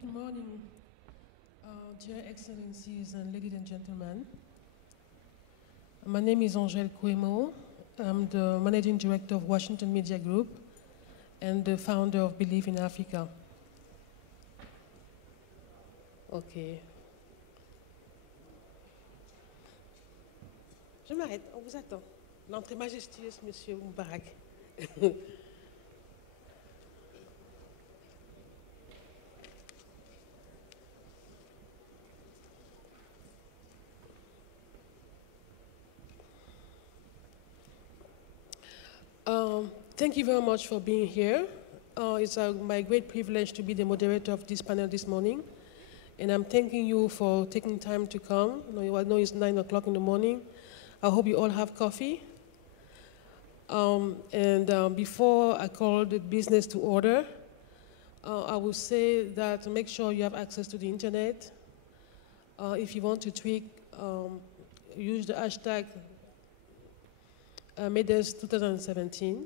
Good morning, dear Excellencies and ladies and gentlemen. My name is Angèle Kouemo. I'm the Managing Director of Washington Media Group and the founder of Believe in Africa. OK. Je m'arrête, on vous attend. L'entrée majestueuse, Monsieur Moubarak. Thank you very much for being here. It's my great privilege to be the moderator of this panel this morning. And I'm thanking you for taking time to come. I know it's 9 o'clock in the morning. I hope you all have coffee. Before I call the business to order, I will say that make sure you have access to the internet. If you want to tweet, use the hashtag MEDES 2017.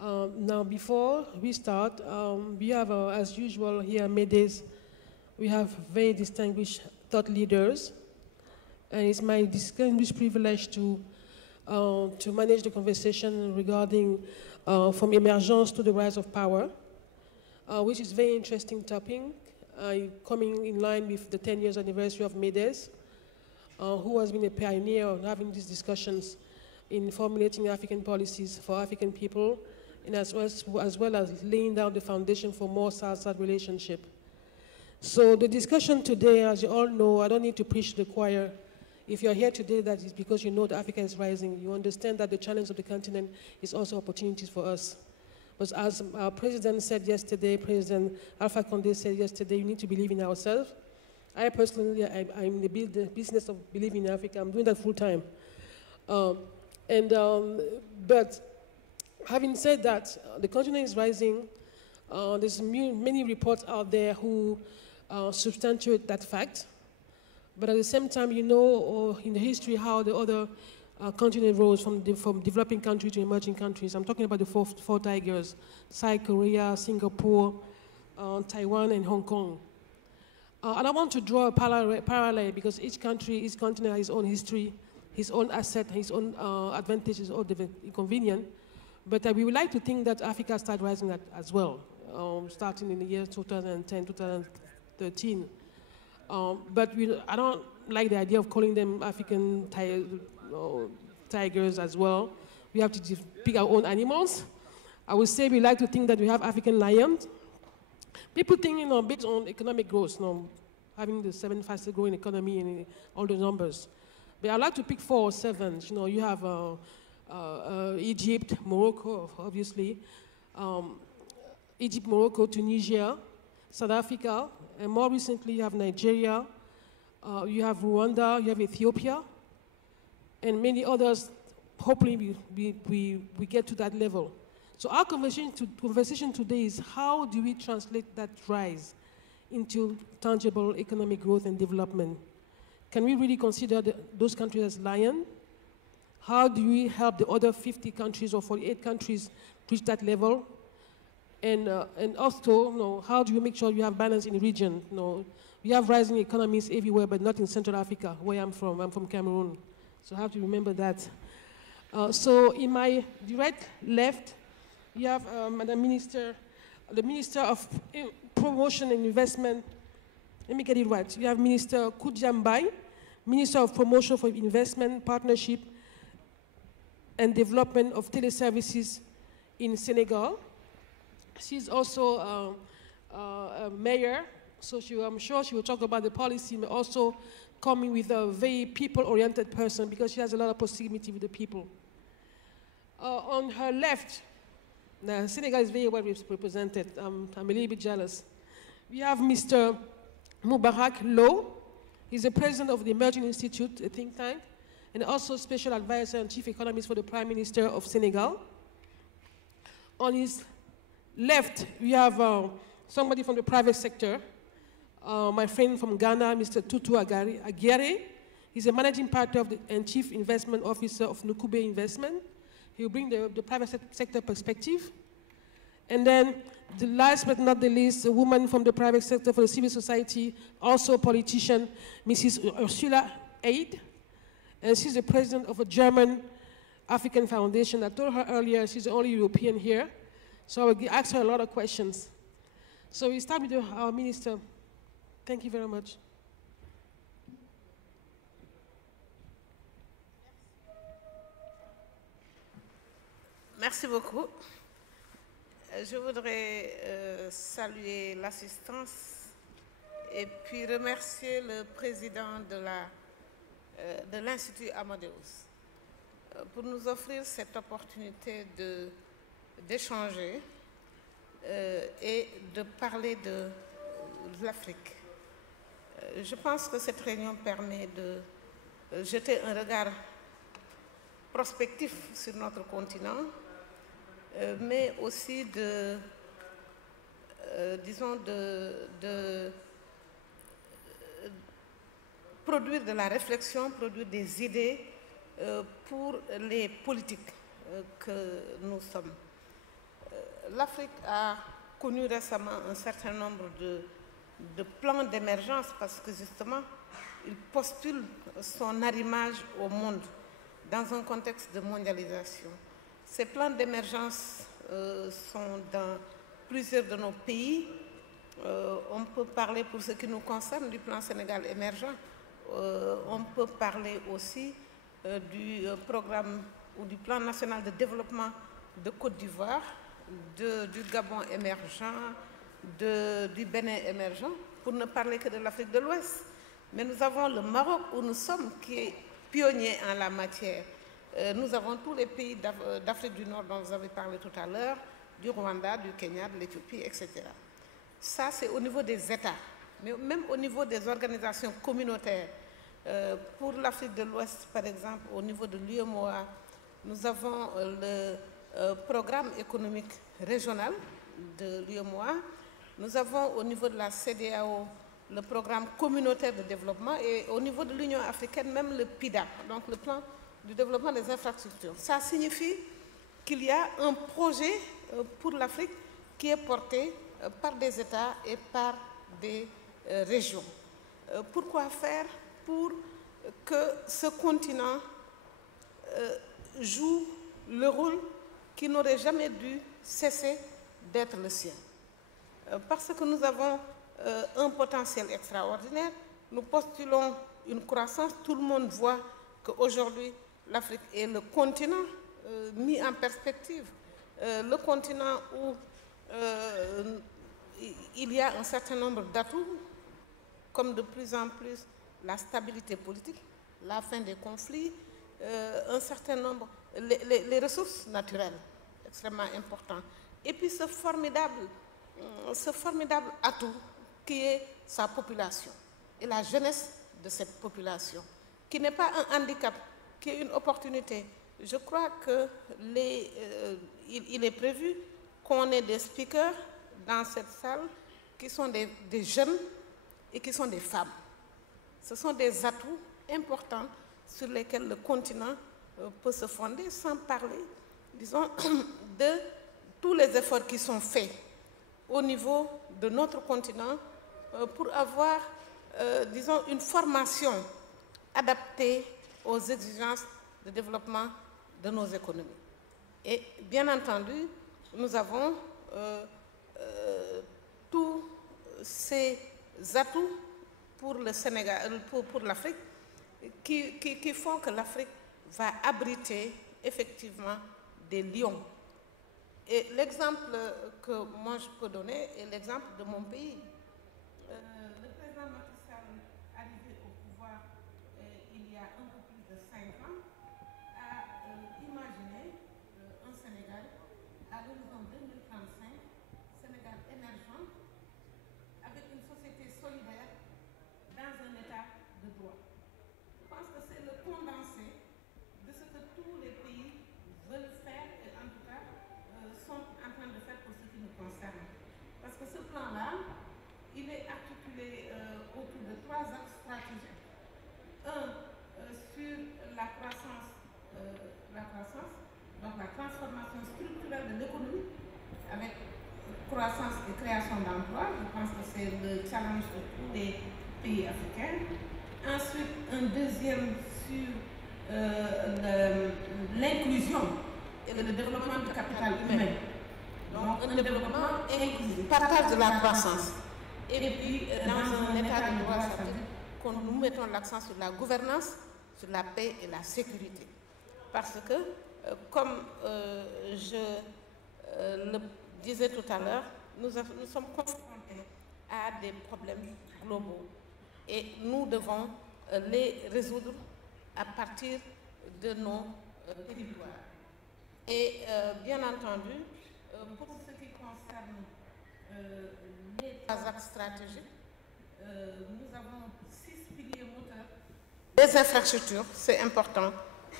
Now, before we start, we have, as usual here at MEDES, we have very distinguished thought leaders. And it's my distinguished privilege to manage the conversation regarding from emergence to the rise of power, which is a very interesting topic, coming in line with the 10 years anniversary of MEDES, who has been a pioneer on having these discussions in formulating African policies for African people, and as well as laying down the foundation for more South-South relationship. So the discussion today, as you all know, I don't need to preach to the choir. If you're here today, that is because you know that Africa is rising. You understand that the challenge of the continent is also opportunities for us. But as our president said yesterday, President Alpha Condé said yesterday, you need to believe in ourselves. I personally, I'm in the business of believing in Africa. I'm doing that full time. But having said that, the continent is rising. There's many reports out there who substantiate that fact. But at the same time, you know in the history how the other continent rose from developing countries to emerging countries. I'm talking about the four tigers: South Korea, Singapore, Taiwan, and Hong Kong. And I want to draw a parallel because each country, each continent has its own history, his own asset, his own advantages, or inconvenience. But we would like to think that Africa started rising as well, starting in the year 2010, 2013. But I don't like the idea of calling them African tigers as well. We have to pick our own animals. I would say we like to think that we have African lions. People think, based on economic growth, having the 7 fastest growing economy and all the numbers. But I'd like to pick 4 or 7. You have Egypt, Morocco, obviously, Egypt, Morocco, Tunisia, South Africa, and more recently you have Nigeria, you have Rwanda, you have Ethiopia, and many others. Hopefully we get to that level. So our conversation today is how do we translate that rise into tangible economic growth and development? Can we really consider those countries as lions? How do we help the other 50 countries or 48 countries reach that level? And also, how do you make sure you have balance in the region? We have rising economies everywhere, but not in Central Africa, where I'm from. I'm from Cameroon. So I have to remember that. So in my direct left, you have Madam Minister, the Minister of Promotion and Investment. Let me get it right. You have Minister Koudiambai, Minister of Promotion for Investment, Partnership, and Development of Teleservices in Senegal. She's also a mayor, so I'm sure she will talk about the policy, but also coming with a very people-oriented person because she has a lot of proximity with the people. On her left, now Senegal is very well represented. I'm a little bit jealous. We have Mr. Moubarak Lo. He's the president of the Emerging Institute, a think tank, and also special advisor and chief economist for the Prime Minister of Senegal. On his left, we have somebody from the private sector, my friend from Ghana, Mr. Tutu Aguirre. He's a managing partner and chief investment officer of Nukube Investment. He'll bring the private sector perspective. And then, the last but not the least, a woman from the private sector for the civil society, also a politician, Mrs. Ursula Eid. And she's the president of a German African foundation. I told her earlier she's the only European here. So I will ask her a lot of questions. So we start with our minister. Thank you very much. Merci beaucoup. Je voudrais saluer l'assistance et puis remercier le président de l'Institut Amadeus pour nous offrir cette opportunité d'échanger et de parler de l'Afrique. Je pense que cette réunion permet de jeter un regard prospectif sur notre continent, mais aussi disons, de produire de la réflexion, produire des idées pour les politiques que nous sommes. L'Afrique a connu récemment un certain nombre de plans d'émergence parce que justement, il postule son arrimage au monde dans un contexte de mondialisation. Ces plans d'émergence sont dans plusieurs de nos pays. On peut parler, pour ce qui nous concerne, du plan Sénégal émergent. On peut parler aussi du programme ou du plan national de développement de Côte d'Ivoire, du Gabon émergent, du Bénin émergent, pour ne parler que de l'Afrique de l'Ouest. Mais nous avons le Maroc où nous sommes, qui est pionnier en la matière. Nous avons tous les pays d'Afrique du Nord dont vous avez parlé tout à l'heure, du Rwanda, du Kenya, de l'Éthiopie, etc. Ça, c'est au niveau des États, mais même au niveau des organisations communautaires. Pour l'Afrique de l'Ouest, par exemple, au niveau de l'UEMOA, nous avons le programme économique régional de l'UEMOA. Nous avons au niveau de la CEDEAO le programme communautaire de développement et au niveau de l'Union africaine, même le PIDA, donc le plan du développement des infrastructures. Ça signifie qu'il y a un projet pour l'Afrique qui est porté par des États et par des régions. Pourquoi faire? Pour que ce continent joue le rôle qui n'aurait jamais dû cesser d'être le sien. Parce que nous avons un potentiel extraordinaire, nous postulons une croissance, tout le monde voit qu'aujourd'hui l'Afrique est le continent mis en perspective, le continent où il y a un certain nombre d'atouts, comme de plus en plus la stabilité politique, la fin des conflits, un certain nombre, les ressources naturelles, extrêmement importantes, et puis ce formidable atout qui est sa population et la jeunesse de cette population, qui n'est pas un handicap, qui est une opportunité. Je crois qu'il est prévu qu'on ait des speakers dans cette salle qui sont des jeunes et qui sont des femmes. Ce sont des atouts importants sur lesquels le continent peut se fonder, sans parler, disons, de tous les efforts qui sont faits au niveau de notre continent pour avoir, disons, une formation adaptée aux exigences de développement de nos économies. Et bien entendu, nous avons tous ces atouts pour le Sénégal, pour l'Afrique, qui font que l'Afrique va abriter effectivement des lions. Et l'exemple que moi je peux donner est l'exemple de mon pays. Le président Macky Sall, arrivé au pouvoir il y a un peu plus de 5 ans, a imaginé un Sénégal à l'horizon 2035, Sénégal émergent, avec une société solidaire dans un état de droit. Je pense que c'est le condensé de ce que tous les pays veulent faire et en tout cas sont en train de faire pour ce qui nous concerne. Parce que ce plan-là, il est articulé autour de 3 axes stratégiques. Un, sur la croissance, donc la transformation structurelle de l'économie, avec croissance et création d'emplois. Je pense que c'est le challenge de tous les pays africains. Ensuite, un deuxième sur l'inclusion et le développement du capital humain. Donc, un développement inclusif, partage de la croissance. Et puis, dans un état de droit, nous mettons l'accent sur la gouvernance, sur la paix et la sécurité. Parce que, comme je le disais tout à l'heure, nous sommes confrontés à des problèmes globaux et nous devons les résoudre à partir de nos territoires. Et bien entendu, pour ce qui concerne les trois axes stratégiques, nous avons 6 piliers moteurs. Les infrastructures, c'est important.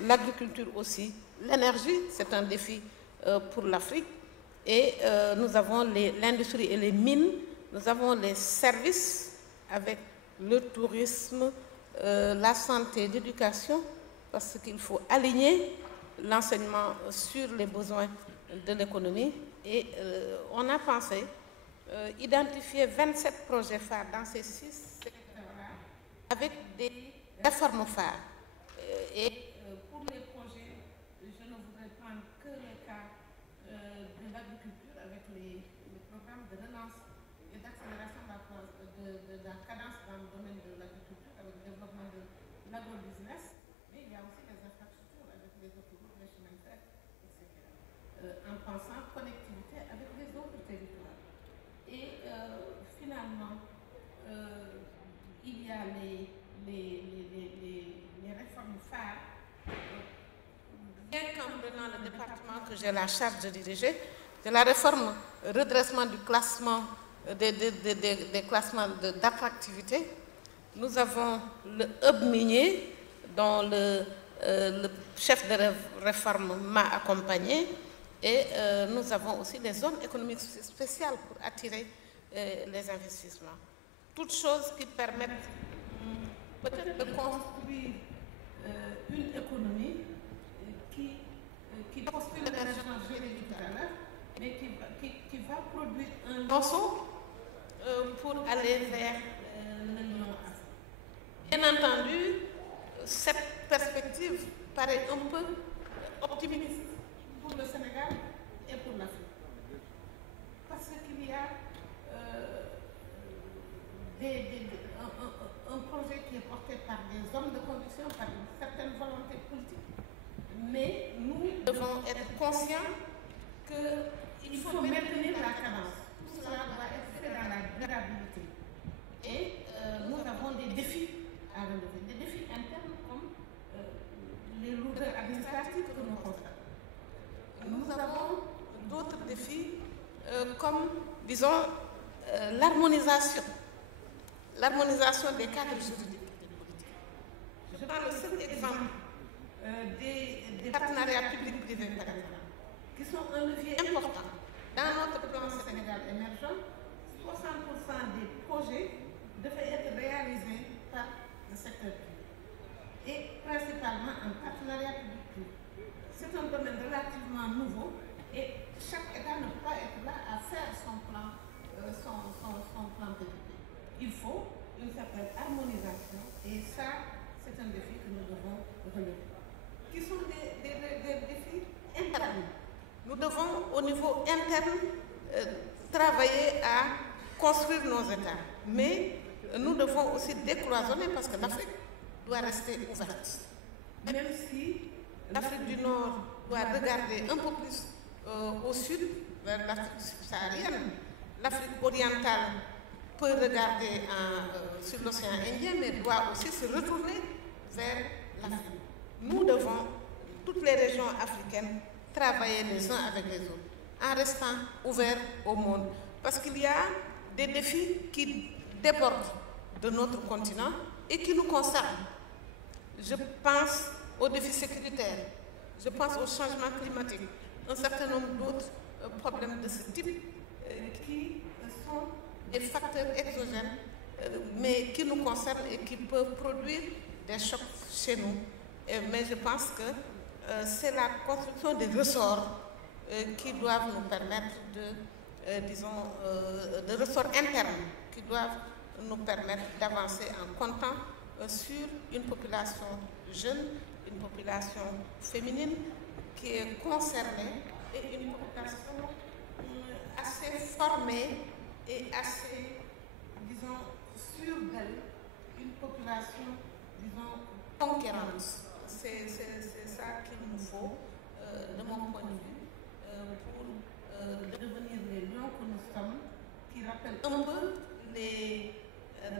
L'agriculture aussi. L'énergie, c'est un défi pour l'Afrique. Et nous avons l'industrie et les mines. Nous avons les services avec le tourisme, la santé, l'éducation, parce qu'il faut aligner l'enseignement sur les besoins de l'économie. Et on a pensé identifier 27 projets phares dans ces 6 secteurs-là avec des réformes phares. Et pour les projets, je ne voudrais prendre que le cas de l'agriculture avec les programmes de relance et d'accélération de la cadence dans le domaine de l'agriculture avec le développement de l'agrobusiness. Mais il y a aussi les infrastructures avec les autoroutes, les chemins de fer, etc. En pensant connectivité avec les autres territoires. Et finalement, il y a les réformes phares. Bien qu'en prenant le département que j'ai la charge de diriger, c'est la réforme redressement du classement, des classements d'attractivité. Nous avons le hub minier dont le chef de réforme m'a accompagné. Et nous avons aussi des zones économiques spéciales pour attirer les investissements. Toutes choses qui permettent peut-être de construire une économie qui construit l'émergence juridique tout à l'heure, mais qui va produire un leçon pour aller vers l'Union africaine. Bien entendu, cette perspective paraît un peu optimiste pour le Sénégal et pour l'Afrique. Parce qu'il y a un projet qui est porté par des hommes de conviction, par une certaine volonté politique. Mais nous devons être conscients qu'il faut maintenir la cadence. Tout cela doit être fait dans la durabilité. Et nous avons des défis à relever, des défis internes comme les lourdeurs administratives que nous constatons. Nous avons d'autres défis comme, disons, l'harmonisation des cadres juridiques des politiques. Je prends le seul exemple des partenariats publics-privés, par exemple, qui sont un levier important. Dans notre plan Sénégal émergent, 60% des projets devaient être réalisés par le secteur privé, et principalement en partenariat public-privé. C'est un domaine relativement nouveau et chaque État ne peut pas être là à faire son plan PPP. Il faut une certaine harmonisation et ça, c'est un défi que nous devons relever. Qui sont des défis internes. Nous devons, au niveau interne, travailler à construire nos États. Mais nous devons aussi décloisonner parce que l'Afrique doit rester ouverte. Même si l'Afrique du Nord doit regarder un peu plus au sud, vers l'Afrique subsaharienne. L'Afrique orientale peut regarder sur l'océan Indien, mais doit aussi se retourner vers l'Afrique. Nous devons, toutes les régions africaines, travailler les uns avec les autres, en restant ouverts au monde. Parce qu'il y a des défis qui débordent de notre continent et qui nous concernent. Je pense aux défis sécuritaires, je pense au changement climatique, un certain nombre d'autres problèmes de ce type qui sont des facteurs exogènes, mais qui nous concernent et qui peuvent produire des chocs chez nous. Mais je pense que c'est la construction des ressorts qui doivent nous permettre disons, de ressorts internes qui doivent nous permettre d'avancer en comptant sur une population jeune, une population féminine qui est concernée et une population assez formée et assez, disons, sûre d'elle, une population, disons, conquérante. C'est ça qu'il nous faut, de mon point de vue, pour devenir les lions que nous sommes, qui rappellent un peu les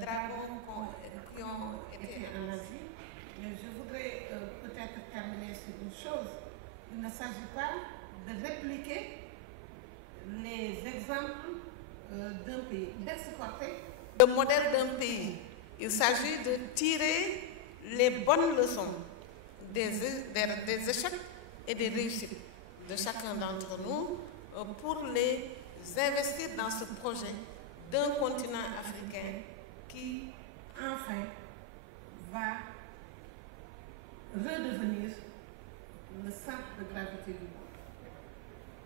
dragons qui ont été en Asie. Mais je voudrais peut-être terminer sur une chose. Il ne s'agit pas de répliquer les exemples d'un pays, d'exporter le modèle d'un pays. Il s'agit de tirer les bonnes leçons des échecs et des réussites de chacun d'entre nous pour les investir dans ce projet d'un continent africain qui, enfin, va redevenir le centre de gravité du monde.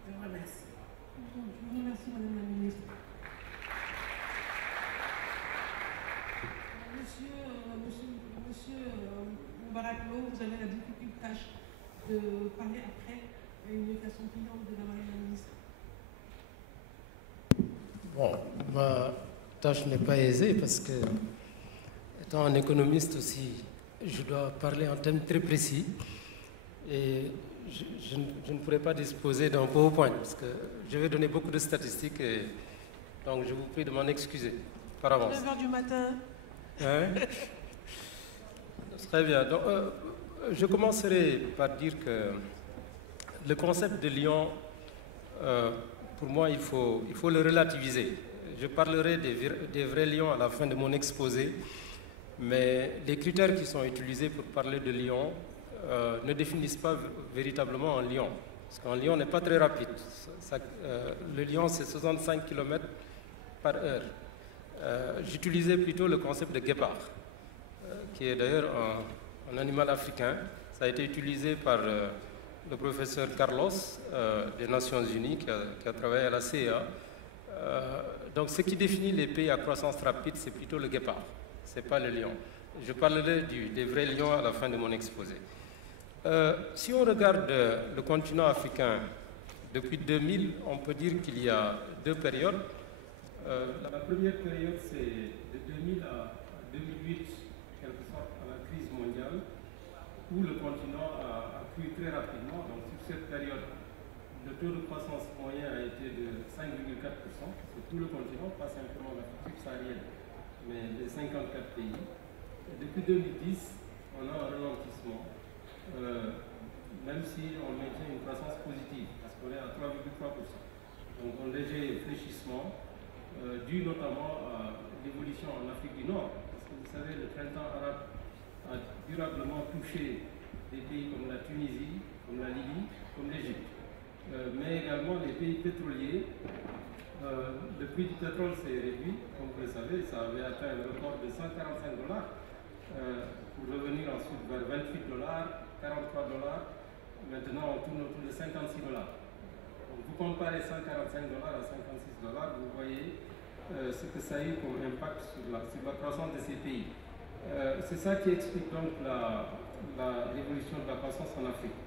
Je vous remercie. Je vous remercie, Madame la Ministre. Monsieur Moubaraklo, vous avez la difficile tâche de parler après une invitation cliente de Madame la Ministre. Bon, ma tâche n'est pas aisée parce que, étant un économiste aussi, je dois parler en termes très précis et je ne pourrais pas disposer d'un PowerPoint parce que je vais donner beaucoup de statistiques et donc je vous prie de m'en excuser par avance. 9h du matin. Hein? Très bien. Donc, je commencerai par dire que le concept de lion, pour moi, il faut le relativiser. Je parlerai des vrais lions à la fin de mon exposé, mais les critères qui sont utilisés pour parler de lion ne définissent pas véritablement un lion. Parce qu'un lion n'est pas très rapide. Le lion, c'est 65 km par heure. J'utilisais plutôt le concept de guépard, qui est d'ailleurs un animal africain. Ça a été utilisé par le professeur Carlos des Nations Unies, qui a travaillé à la CEA. Donc ce qui définit les pays à croissance rapide, c'est plutôt le guépard, ce n'est pas le lion. Je parlerai des vrais lions à la fin de mon exposé. Si on regarde le continent africain, depuis 2000, on peut dire qu'il y a deux périodes. La première période, c'est de 2000 à 2008, quelque sorte à la crise mondiale, où le continent a cru très rapidement. Donc sur cette période, le taux de croissance moyen a été de 5,4% sur tout le continent, pas simplement l'Afrique subsaharienne, mais les 54 pays. Et depuis 2010, on a un ralentissement, même si on maintient une croissance positive, parce qu'on est à 3,3%. Donc un léger fléchissement, dû notamment à l'évolution en Afrique du Nord. Parce que vous savez, le printemps arabe a durablement touché des pays comme la Tunisie, comme la Libye, comme l'Égypte. Mais également les pays pétroliers. Le prix du pétrole s'est réduit, comme vous le savez, ça avait atteint un record de $145 pour revenir ensuite vers $28, $43. Maintenant, on tourne autour de $56. Donc, vous comparez $145 à $56, vous voyez ce que ça a eu comme impact sur la croissance de ces pays. C'est ça qui explique donc l'évolution de la croissance en Afrique.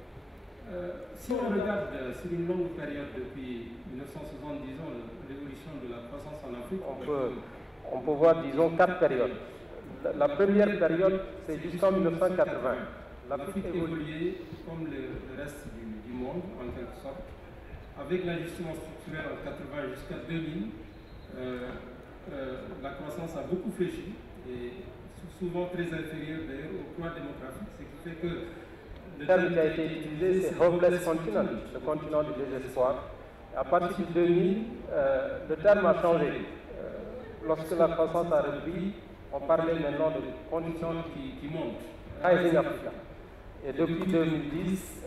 Si on regarde sur une longue période depuis 1970, disons, l'évolution de la croissance en Afrique, on peut voir, disons, 4 périodes. La première période, c'est jusqu'en 1980. L'Afrique évoluait comme le reste du monde, en quelque sorte. Avec l'ajustement structurel en 80 jusqu'à 2000, la croissance a beaucoup fléchi et souvent très inférieure d'ailleurs au poids démographique, ce qui fait que le terme qui a été utilisé, c'est hopeless continent, le continent du désespoir. À partir de 2000, le terme a changé. Lorsque la croissance a repris, on parlait maintenant de continent qui monte, Rising Africa. Et depuis 2010,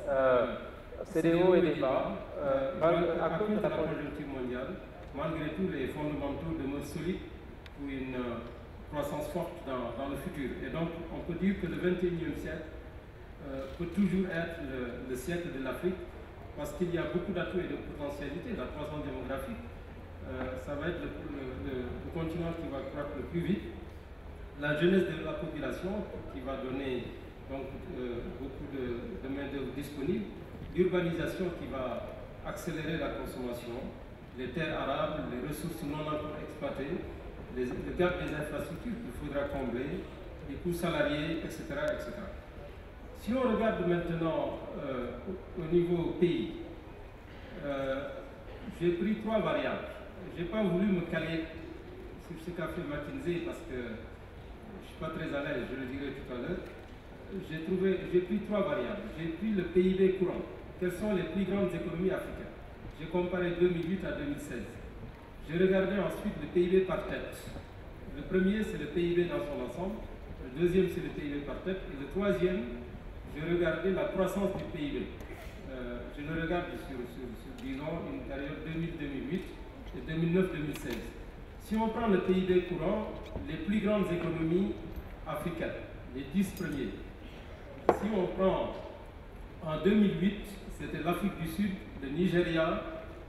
c'est des hauts et des bas. À cause de la conjoncture mondiale, malgré tout, les fondamentaux demeurent solides pour une croissance forte dans le futur. Et donc, on peut dire que le 21e siècle peut toujours être le siècle de l'Afrique parce qu'il y a beaucoup d'atouts et de potentialités. La croissance démographique, ça va être le continent qui va croître le plus vite. La jeunesse de la population qui va donner donc, beaucoup de main-d'œuvre disponible. L'urbanisation qui va accélérer la consommation, les terres arables, les ressources non encore exploitées, le gap des infrastructures qu'il faudra combler, les coûts salariés, etc., etc. Si on regarde maintenant au niveau pays, j'ai pris 3 variables. Je n'ai pas voulu me caler sur ce qu'a fait McKinsey parce que je ne suis pas très à l'aise, je le dirai tout à l'heure. J'ai pris 3 variables. J'ai pris le PIB courant. Quelles sont les plus grandes économies africaines? J'ai comparé 2008 à 2016. J'ai regardé ensuite le PIB par tête. Le premier, c'est le PIB dans son ensemble. Le deuxième, c'est le PIB par tête. Et le troisième, j'ai regardé la croissance du PIB. Je le regarde sur disons, une période 2000-2008 et 2009-2016. Si on prend le PIB courant, les plus grandes économies africaines, les 10 premiers. Si on prend en 2008, c'était l'Afrique du Sud, le Nigeria,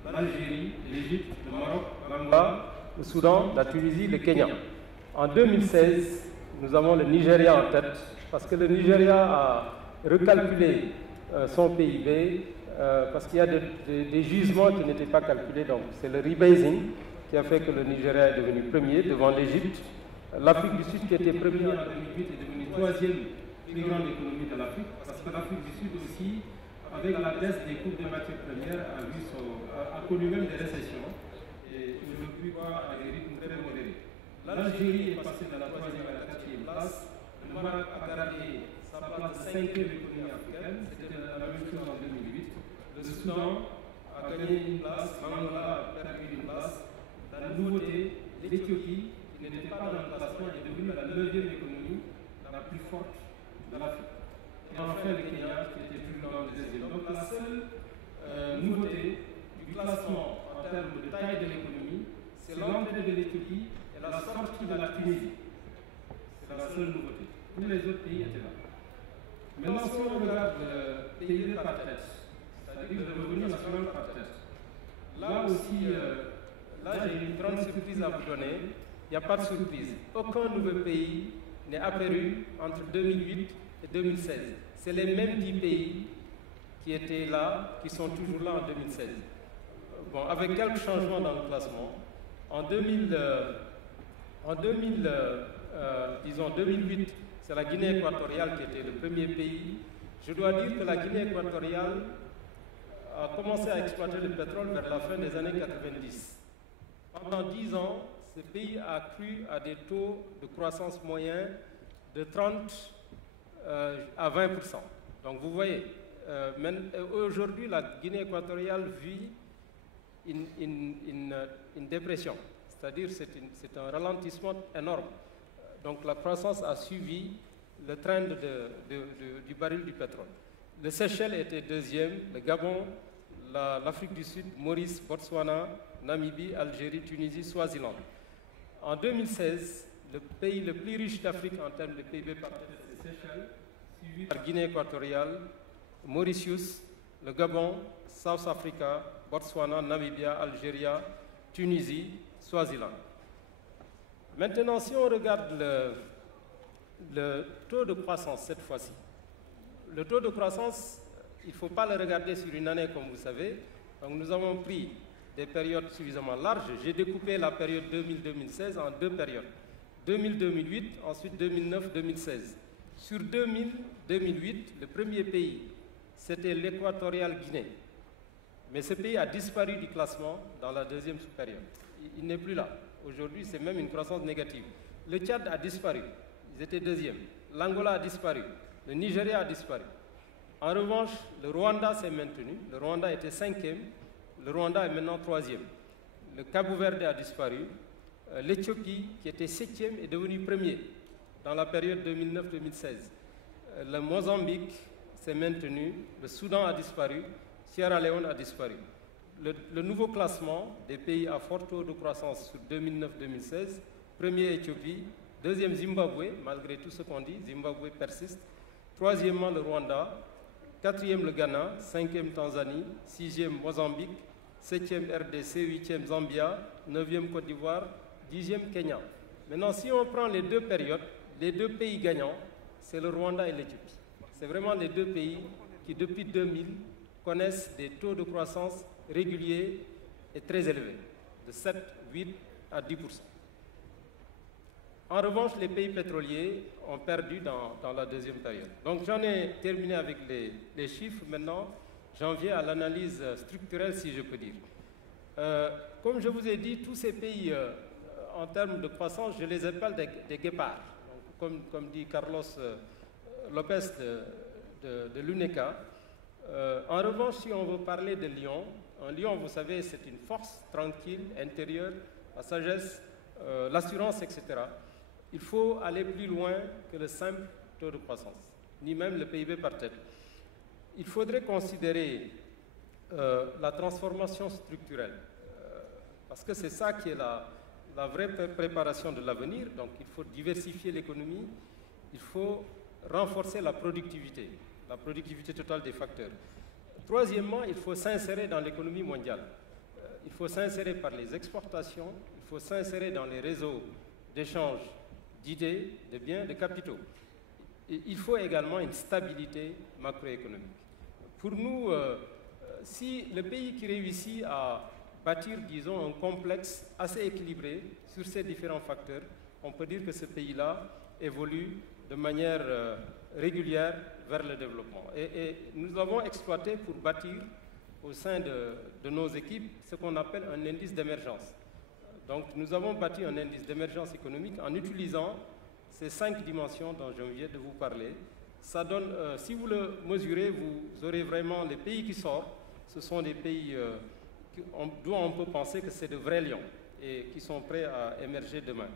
l'Algérie, l'Égypte, le Maroc, l'Angola, le Soudan, la Tunisie, le Kenya. En 2016, nous avons le Nigeria en tête, parce que le Nigeria a recalculé son PIB, parce qu'il y a des gisements qui n'étaient pas calculés. Donc c'est le rebasing qui a fait que le Nigeria est devenu premier devant l'Égypte. L'Afrique du Sud qui était premier en 2008 est devenue troisième plus grande économie de l'Afrique, parce que l'Afrique du Sud aussi, avec la baisse des coûts des matières premières, a connu même des récessions et aujourd'hui à des rythmes très modérés. L'Algérie est passée de la 3e à la 4e place. Le Maroc a gardé sa place de 5e économie africaine, c'était la même chose en 2008. Le Soudan a gagné une place, l'Angola a perdu une place. La nouveauté, l'Éthiopie, qui n'était pas dans le classement, est devenue la 9e économie la plus forte de l'Afrique. Et enfin le Kenya, qui était toujours dans le 2e. Donc la seule nouveauté du classement en termes de taille de l'économie, c'est l'entrée de l'Éthiopie et la sortie de la Tunisie. C'est la seule nouveauté. Tous les autres pays étaient là. Maintenant, si on regarde le PIB par tête, c'est-à-dire le revenu national par tête, là aussi, là j'ai une grande surprise à vous donner. Il n'y a pas de surprise. Aucun nouveau pays n'est apparu entre 2008 et 2016. C'est les mêmes 10 pays qui étaient là, qui sont toujours là en 2016. Bon, avec quelques changements dans le classement. En 2008, c'est la Guinée équatoriale qui était le premier pays. Je dois dire que la Guinée équatoriale a commencé à exploiter le pétrole vers la fin des années 90. Pendant 10 ans, ce pays a cru à des taux de croissance moyens de 30 à 20%. Donc vous voyez, aujourd'hui la Guinée équatoriale vit une dépression, c'est-à-dire c'est un ralentissement énorme. Donc la croissance a suivi le trend du baril du pétrole. Le Seychelles était deuxième, le Gabon, l'Afrique du Sud, Maurice, Botswana, Namibie, Algérie, Tunisie, Swaziland. En 2016, le pays le plus riche d'Afrique en termes de PIB par tête, c'est Seychelles, suivi par Guinée équatoriale, Mauritius, le Gabon, South Africa, Botswana, Namibia, Algérie, Tunisie, Swaziland. Maintenant, si on regarde le taux de croissance cette fois-ci, le taux de croissance, il ne faut pas le regarder sur une année comme vous savez. Donc nous avons pris des périodes suffisamment larges. J'ai découpé la période 2000-2016 en 2 périodes. 2000-2008, ensuite 2009-2016. Sur 2000-2008, le premier pays, c'était l'Équatorial Guinée. Mais ce pays a disparu du classement dans la 2e sous-période. Il n'est plus là. Aujourd'hui, c'est même une croissance négative. Le Tchad a disparu. Ils étaient 2e. L'Angola a disparu. Le Nigeria a disparu. En revanche, le Rwanda s'est maintenu. Le Rwanda était 5e. Le Rwanda est maintenant 3e. Le Cabo-Verde a disparu. L'Éthiopie, qui était 7e, est devenue 1er dans la période 2009-2016. Le Mozambique s'est maintenu. Le Soudan a disparu. Sierra Leone a disparu. Le nouveau classement des pays à fort taux de croissance sur 2009-2016, premier Éthiopie, 2e Zimbabwe, malgré tout ce qu'on dit, Zimbabwe persiste, 3e le Rwanda, 4e le Ghana, 5e Tanzanie, 6e Mozambique, 7e RDC, 8e Zambia, 9e Côte d'Ivoire, 10e Kenya. Maintenant, si on prend les deux périodes, les deux pays gagnants, c'est le Rwanda et l'Éthiopie. C'est vraiment les deux pays qui, depuis 2000, connaissent des taux de croissance réguliers et très élevés, de 7, 8 à 10%. En revanche, les pays pétroliers ont perdu dans la deuxième période. Donc j'en ai terminé avec les chiffres. Maintenant, j'en viens à l'analyse structurelle, si je peux dire. Comme je vous ai dit, tous ces pays, en termes de croissance, je les appelle des guépards. Donc, comme dit Carlos Lopez de l'UNECA. En revanche, si on veut parler de lion, un lion, vous savez, c'est une force tranquille, intérieure, la sagesse, l'assurance, etc. Il faut aller plus loin que le simple taux de croissance, ni même le PIB par tête. Il faudrait considérer la transformation structurelle, parce que c'est ça qui est la vraie préparation de l'avenir. Donc il faut diversifier l'économie, il faut renforcer la productivité totale des facteurs. Troisièmement, il faut s'insérer dans l'économie mondiale. Il faut s'insérer par les exportations, il faut s'insérer dans les réseaux d'échange d'idées, de biens, de capitaux. Et il faut également une stabilité macroéconomique. Pour nous, si le pays qui réussit à bâtir, disons, un complexe assez équilibré sur ces différents facteurs, on peut dire que ce pays-là évolue de manière régulière vers le développement. Et nous avons exploité pour bâtir au sein de nos équipes ce qu'on appelle un indice d'émergence. Donc nous avons bâti un indice d'émergence économique en utilisant ces 5 dimensions dont je viens de vous parler. Ça donne, si vous le mesurez, vous aurez vraiment les pays qui sortent. Ce sont des pays dont on peut penser que c'est de vrais lions et qui sont prêts à émerger demain.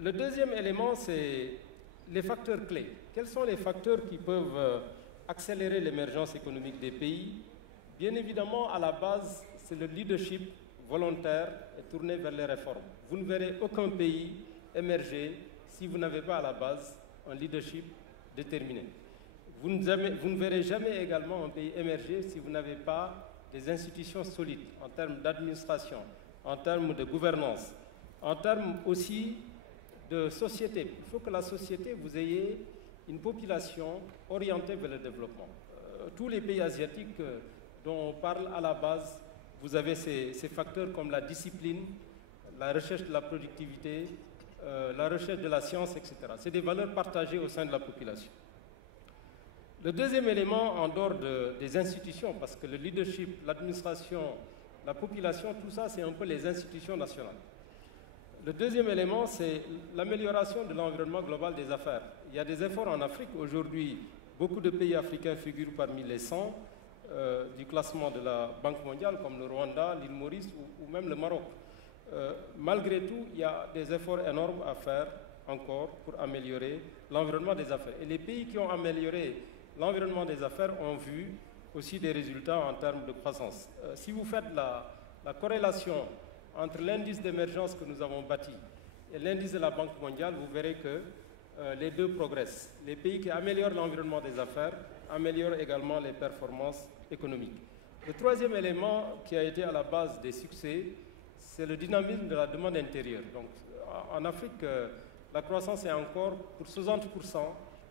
Le deuxième élément, c'est les facteurs clés. Quels sont les facteurs qui peuvent accélérer l'émergence économique des pays? Bien évidemment, à la base, c'est le leadership volontaire et tourné vers les réformes. Vous ne verrez aucun pays émerger si vous n'avez pas à la base un leadership déterminé. Vous ne verrez jamais également un pays émerger si vous n'avez pas des institutions solides en termes d'administration, en termes de gouvernance, en termes aussi de société. Il faut que la société, vous ayez une population orientée vers le développement. Tous les pays asiatiques dont on parle à la base, vous avez ces facteurs comme la discipline, la recherche de la productivité, la recherche de la science, etc. C'est des valeurs partagées au sein de la population. Le deuxième élément, en dehors des institutions, parce que le leadership, l'administration, la population, tout ça, c'est un peu les institutions nationales. Le deuxième élément, c'est l'amélioration de l'environnement global des affaires. Il y a des efforts en Afrique. Aujourd'hui, beaucoup de pays africains figurent parmi les 100 du classement de la Banque mondiale, comme le Rwanda, l'île Maurice ou même le Maroc. Malgré tout, il y a des efforts énormes à faire encore pour améliorer l'environnement des affaires. Et les pays qui ont amélioré l'environnement des affaires ont vu aussi des résultats en termes de croissance. Si vous faites la corrélation entre l'indice d'émergence que nous avons bâti et l'indice de la Banque mondiale, vous verrez que les deux progressent. Les pays qui améliorent l'environnement des affaires améliorent également les performances économiques. Le troisième élément qui a été à la base des succès, c'est le dynamisme de la demande intérieure. Donc, en Afrique, la croissance est encore pour 60%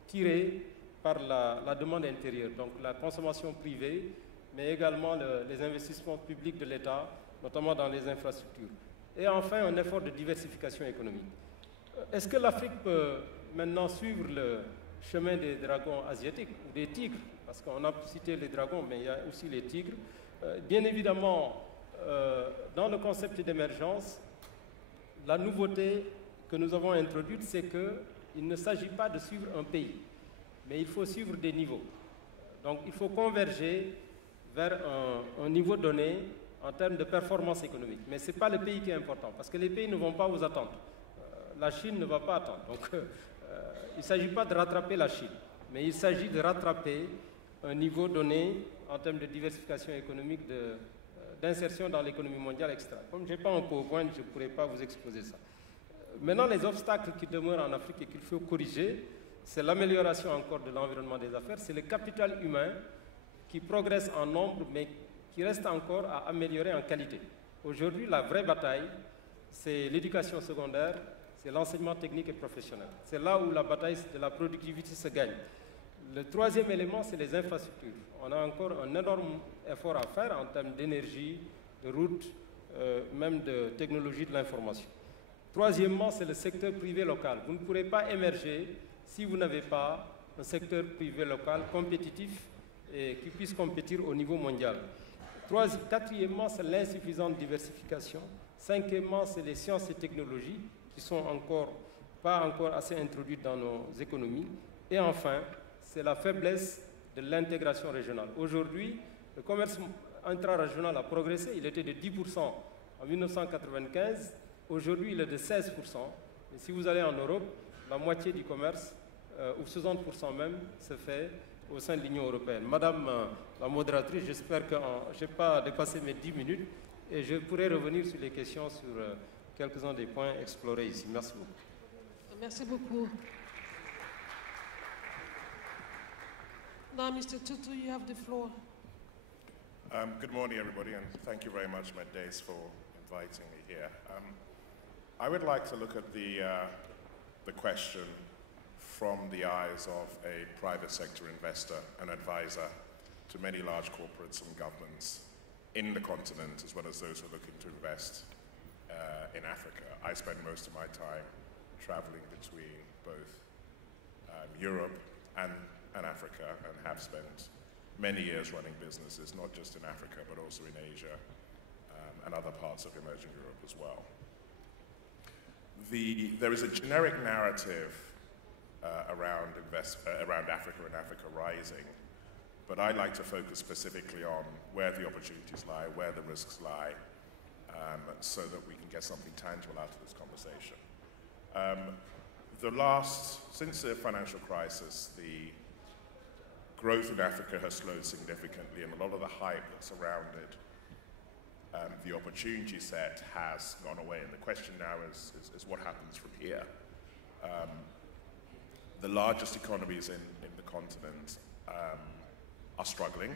tirée par la demande intérieure, donc la consommation privée, mais également les investissements publics de l'État, notamment dans les infrastructures. Et enfin, un effort de diversification économique. Est-ce que l'Afrique peut maintenant suivre le chemin des dragons asiatiques ou des tigres? Parce qu'on a cité les dragons, mais il y a aussi les tigres. Bien évidemment, dans le concept d'émergence, la nouveauté que nous avons introduite, c'est qu'il ne s'agit pas de suivre un pays, mais il faut suivre des niveaux. Donc il faut converger vers un niveau donné en termes de performance économique. Mais ce n'est pas le pays qui est important, parce que les pays ne vont pas vous attendre. La Chine ne va pas attendre. Donc il ne s'agit pas de rattraper la Chine, mais il s'agit de rattraper un niveau donné en termes de diversification économique, d'insertion dans l'économie mondiale, etc. Comme je n'ai pas un PowerPoint, je ne pourrais pas vous exposer ça. Maintenant, les obstacles qui demeurent en Afrique et qu'il faut corriger, c'est l'amélioration encore de l'environnement des affaires, c'est le capital humain qui progresse en nombre, mais qui reste encore à améliorer en qualité. Aujourd'hui, la vraie bataille, c'est l'éducation secondaire, c'est l'enseignement technique et professionnel. C'est là où la bataille de la productivité se gagne. Le troisième élément, c'est les infrastructures. On a encore un énorme effort à faire en termes d'énergie, de routes, même de technologie de l'information. Troisièmement, c'est le secteur privé local. Vous ne pourrez pas émerger si vous n'avez pas un secteur privé local compétitif et qui puisse compétir au niveau mondial. Quatrièmement, c'est l'insuffisante diversification. Cinquièmement, c'est les sciences et technologies qui sont pas encore assez introduites dans nos économies. Et enfin, c'est la faiblesse de l'intégration régionale. Aujourd'hui, le commerce intra-régional a progressé. Il était de 10% en 1995. Aujourd'hui, il est de 16%. Et si vous allez en Europe, la moitié du commerce, ou 60% même, se fait au sein de l'Union européenne. Madame la modératrice, j'espère que je n'ai pas dépassé mes 10 minutes et je pourrai revenir sur les questions sur quelques-uns des points explorés ici. Merci beaucoup. Merci beaucoup. Now, Mr. Tutu, you have the floor. Good morning, everybody, and thank you very much, Meddes, for inviting me here. I would like to look at the question from the eyes of a private sector investor and advisor to many large corporates and governments in the continent, as well as those who are looking to invest in Africa. I spend most of my time traveling between both Europe and Africa, and have spent many years running businesses, not just in Africa, but also in Asia and other parts of emerging Europe as well. There is a generic narrative around Africa and Africa rising, but I'd like to focus specifically on where the opportunities lie, where the risks lie, so that we can get something tangible out of this conversation. Since the financial crisis, the growth in Africa has slowed significantly, and a lot of the hype that surrounded the opportunity set has gone away. And the question now is what happens from here? The largest economies in the continent are struggling.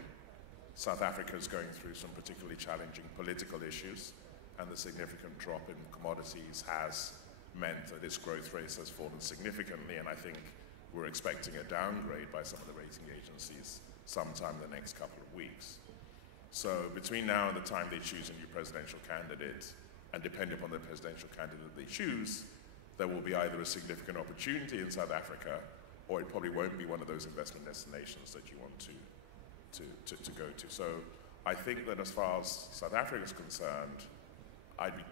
South Africa is going through some particularly challenging political issues, and the significant drop in commodities has meant that its growth rate has fallen significantly, and I think we're expecting a downgrade by some of the rating agencies sometime in the next couple of weeks. So between now and the time they choose a new presidential candidate, and depending upon the presidential candidate they choose, there will be either a significant opportunity in South Africa, or it probably won't be one of those investment destinations that you want to go to. So I think that as far as South Africa is concerned, I'd be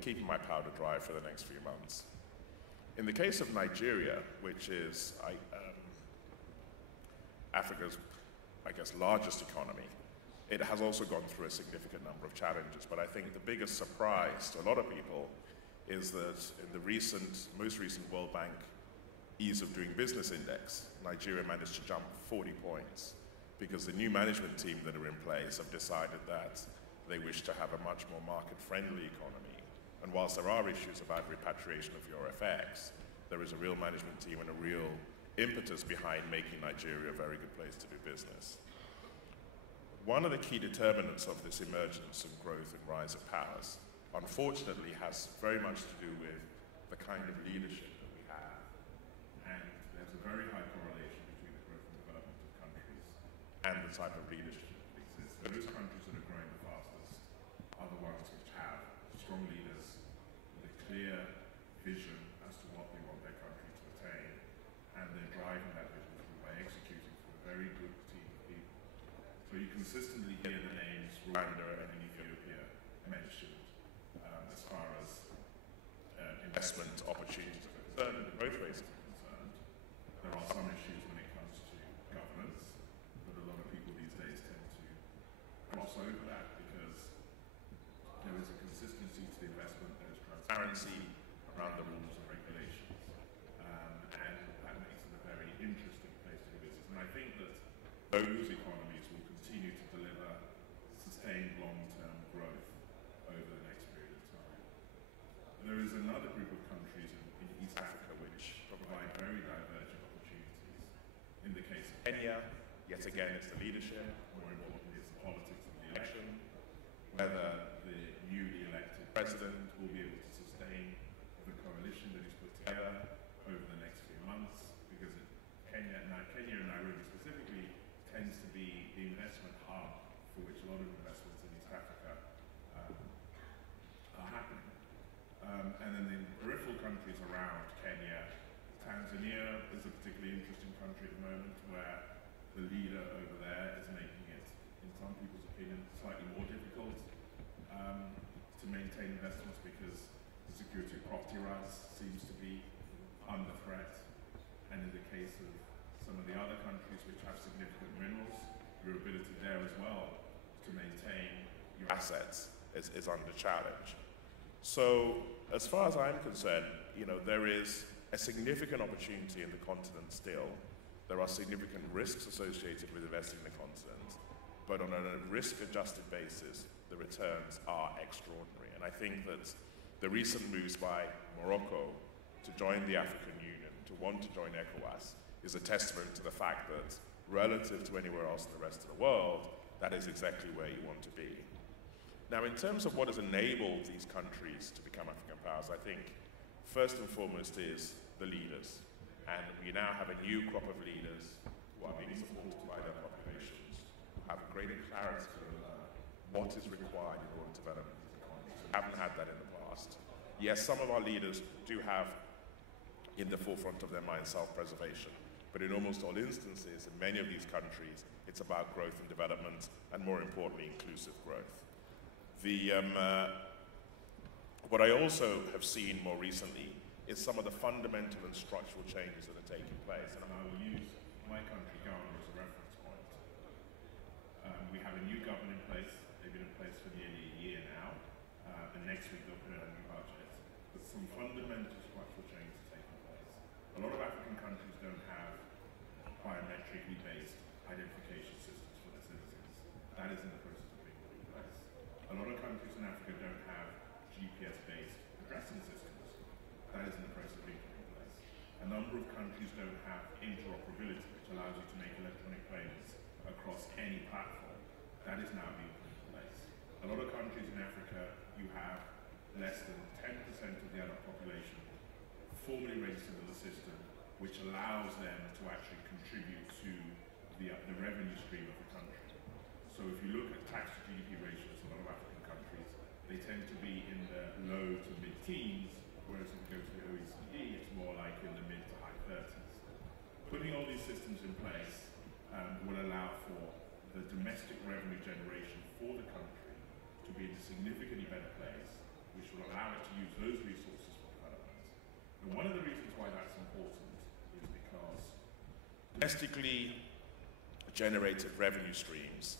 keeping my powder dry for the next few months. In the case of Nigeria, which is Africa's, I guess, largest economy, it has also gone through a significant number of challenges. But I think the biggest surprise to a lot of people is that in the most recent World Bank Ease of Doing Business Index, Nigeria managed to jump 40 points because the new management team that are in place have decided that they wish to have a much more market-friendly economy. And whilst there are issues about repatriation of your FX, there is a real management team and a real impetus behind making Nigeria a very good place to do business. One of the key determinants of this emergence and growth and rise of powers, unfortunately, has very much to do with the kind of leadership that we have. And there's a very high correlation between the growth and development of countries and the type of leadership that exists. Those countries that are growing the fastest are the ones which have strong leaders with a clear vision as to what they want their country to attain, and they're driving that vision by executing for a very good team of people. So you consistently hear the names Rwanda and Ethiopia mentioned as far as investment opportunities are concerned and the growth rates are concerned. There are some issues when it comes to governance, but a lot of people these days tend to gloss over that because there is a consistency to the investment, there is transparency around the rules and regulations, and that makes it a very interesting place to do business. And I think that those economies will continue to deliver sustained long-term growth over the next period of time. And there is another group of countries in East Africa which provide very divergent opportunities. In the case of Kenya, yet again it's the leadership, more importantly it's the politics of the whether the newly elected president will be able to sustain the coalition that he's put together over the next few months, because Kenya and Nairobi specifically tends to be the investment hub for which a lot of investments in East Africa are happening. And then the peripheral countries around Kenya, Tanzania is a particularly interesting country at the moment, where the leader over there is making it, in some people's opinion, slightly more difficult to maintain investments, because the security of property rights seems to be under threat. And in the case of some of the other countries which have significant minerals, your ability there as well to maintain your assets is under challenge. So, as far as I'm concerned, there is a significant opportunity in the continent still. There are significant risks associated with investing in the continent, but on a risk-adjusted basis, the returns are extraordinary. And I think that the recent moves by Morocco to join the African Union, to want to join ECOWAS, is a testament to the fact that relative to anywhere else in the rest of the world, that is exactly where you want to be. Now, in terms of what has enabled these countries to become African powers, I think first and foremost is the leaders. And we now have a new crop of leaders who are being supported by their populations, have a greater clarity over what is required in order to develop these economies. We haven't had that in the past. Yes, some of our leaders do have in the forefront of their mind self-preservation, but in almost all instances, in many of these countries, it's about growth and development, and more importantly, inclusive growth. What I also have seen more recently is some of the fundamental and structural changes that are taking place. And I will use my country, Ghana, as a reference point. We have a new government in place. They've been in place for nearly a year now. And next week they'll put in a new budget. But some fundamental structural changes are taking place. A lot of African countries don't have biometrically based identification systems for their citizens. That is in the process of being put in place. A lot of countries in Africa don't have GPS-based addressing systems. That is in the process of being put in place. A number of countries don't have interoperability, which allows you to make electronic payments across any platform. That is now being put in place. A lot of countries in Africa, you have less than 10% of the adult population formally registered in the system, which allows them to actually contribute to the revenue stream of the country. So if you look at tax to GDP ratios in a lot of African countries, they tend to be in the low to mid-teens, whereas if you go to the OECD, it's more like in the mid to high 30s. Putting all these systems in place will allow for the domestic revenue generation for the country to be in a significantly better place, which will allow it to use those resources for development. And one of the reasons why that's important is because domestically generated revenue streams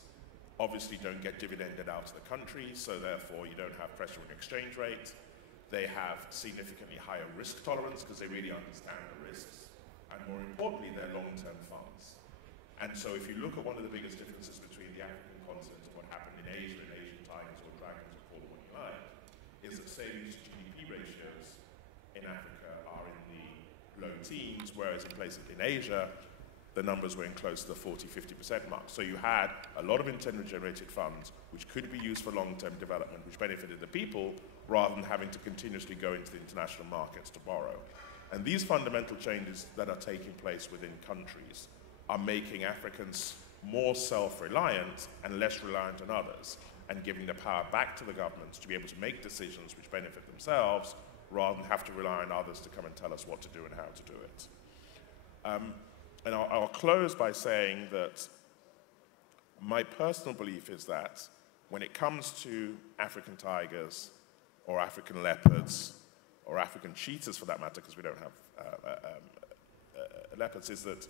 obviously don't get dividended out to the country, so therefore you don't have pressure on exchange rate. They have significantly higher risk tolerance because they really understand the risks. And more importantly, they're long-term funds. And so if you look at one of the biggest differences between the African continent and what happened in Asia, and Asian tigers or dragons, or call it what you like, is that savings to GDP ratios in Africa are in the low teens, whereas in places in Asia, the numbers were in close to the 40–50% mark. So you had a lot of internally generated funds which could be used for long-term development, which benefited the people, rather than having to continuously go into the international markets to borrow. And these fundamental changes that are taking place within countries are making Africans more self-reliant and less reliant on others, and giving the power back to the governments to be able to make decisions which benefit themselves, rather than have to rely on others to come and tell us what to do and how to do it. And I'll close by saying that my personal belief is that when it comes to African tigers, or African leopards, or African cheetahs for that matter, because we don't have leopards, is that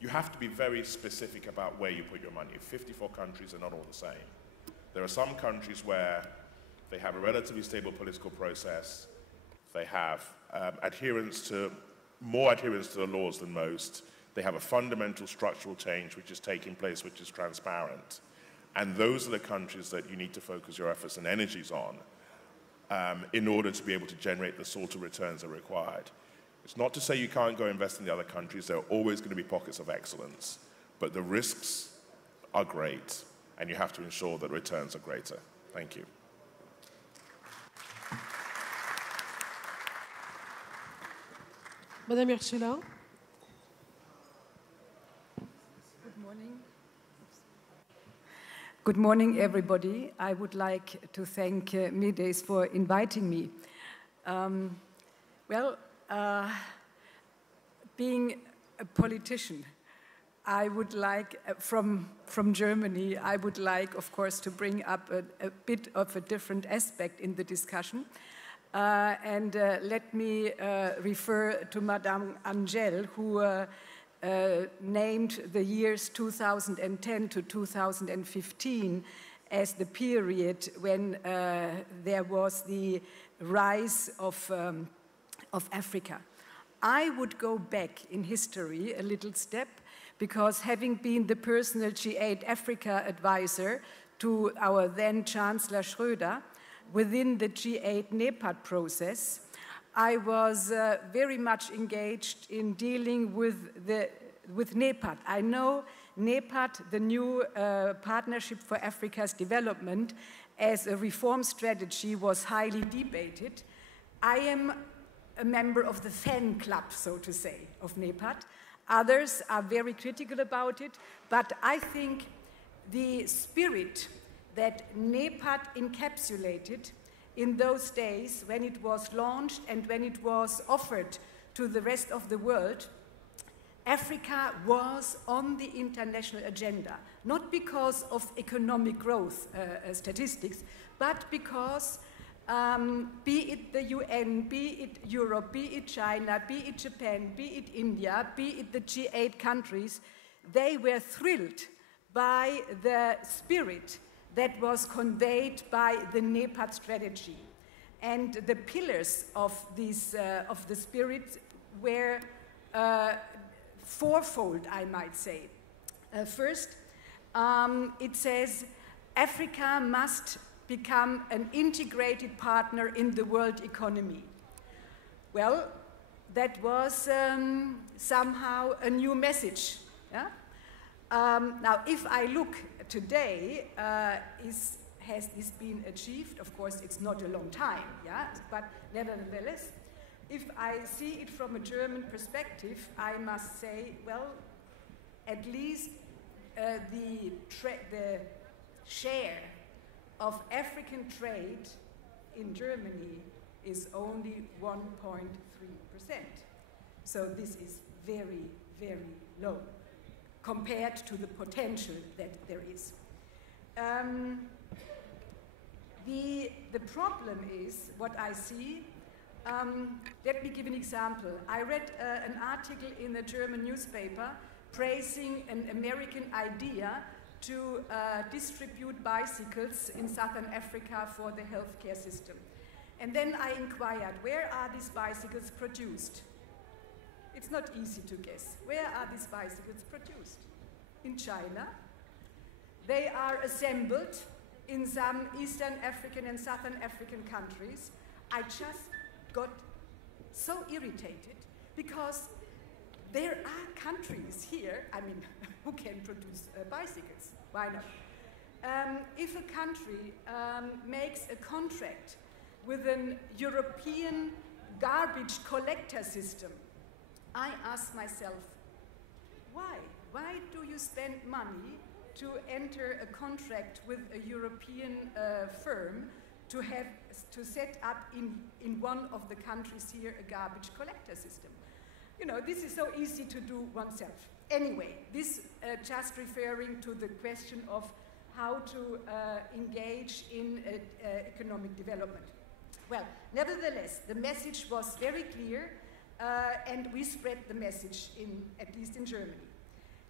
you have to be very specific about where you put your money. 54 countries are not all the same. There are some countries where they have a relatively stable political process, they have more adherence to the laws than most, they have a fundamental structural change which is taking place, which is transparent. And those are the countries that you need to focus your efforts and energies on in order to be able to generate the sort of returns that are required. It's not to say you can't go invest in the other countries. There are always going to be pockets of excellence, but the risks are great, and you have to ensure that returns are greater. Thank you. Madame Ursula. Good morning. Good morning, everybody. I would like to thank Middays for inviting me. Being a politician, I would like, from Germany, I would like, of course, to bring up a bit of a different aspect in the discussion. Let me refer to Madame Angel, who named the years 2010 to 2015 as the period when there was the rise of Africa. I would go back in history a little step, because having been the personal G8 Africa advisor to our then Chancellor Schröder within the G8 NEPAD process, I was very much engaged in dealing with NEPAD. I know NEPAD, the new Partnership for Africa's Development, as a reform strategy was highly debated. I am a member of the fan club, so to say, of NEPAD. Others are very critical about it, but I think the spirit that NEPAD encapsulated in those days when it was launched and when it was offered to the rest of the world, Africa was on the international agenda, not because of economic growth statistics, but because be it the UN, be it Europe, be it China, be it Japan, be it India, be it the G8 countries, they were thrilled by the spirit that was conveyed by the NEPAD strategy. And the pillars of the spirit were fourfold, I might say. First, it says Africa must become an integrated partner in the world economy. Well, that was somehow a new message. Yeah? Now, if I look today, has this been achieved? Of course, it's not a long time, yeah? But nevertheless, if I see it from a German perspective, I must say, well, at least the share of African trade in Germany is only 1.3%. So this is very, very low compared to the potential that there is. The problem is what I see. Let me give an example. I read an article in a German newspaper praising an American idea to distribute bicycles in southern Africa for the healthcare system. And then I inquired, where are these bicycles produced? It's not easy to guess. Where are these bicycles produced? In China. They are assembled in some Eastern African and Southern African countries. I just got so irritated because there are countries here, I mean, who can produce bicycles. Why not? If a country makes a contract with an European garbage collector system, I ask myself, why? Why do you spend money to enter a contract with a European firm to set up in one of the countries here a garbage collector system? You know, this is so easy to do oneself. Anyway, this just referring to the question of how to engage in economic development. Well, nevertheless, the message was very clear, and we spread the message at least in Germany.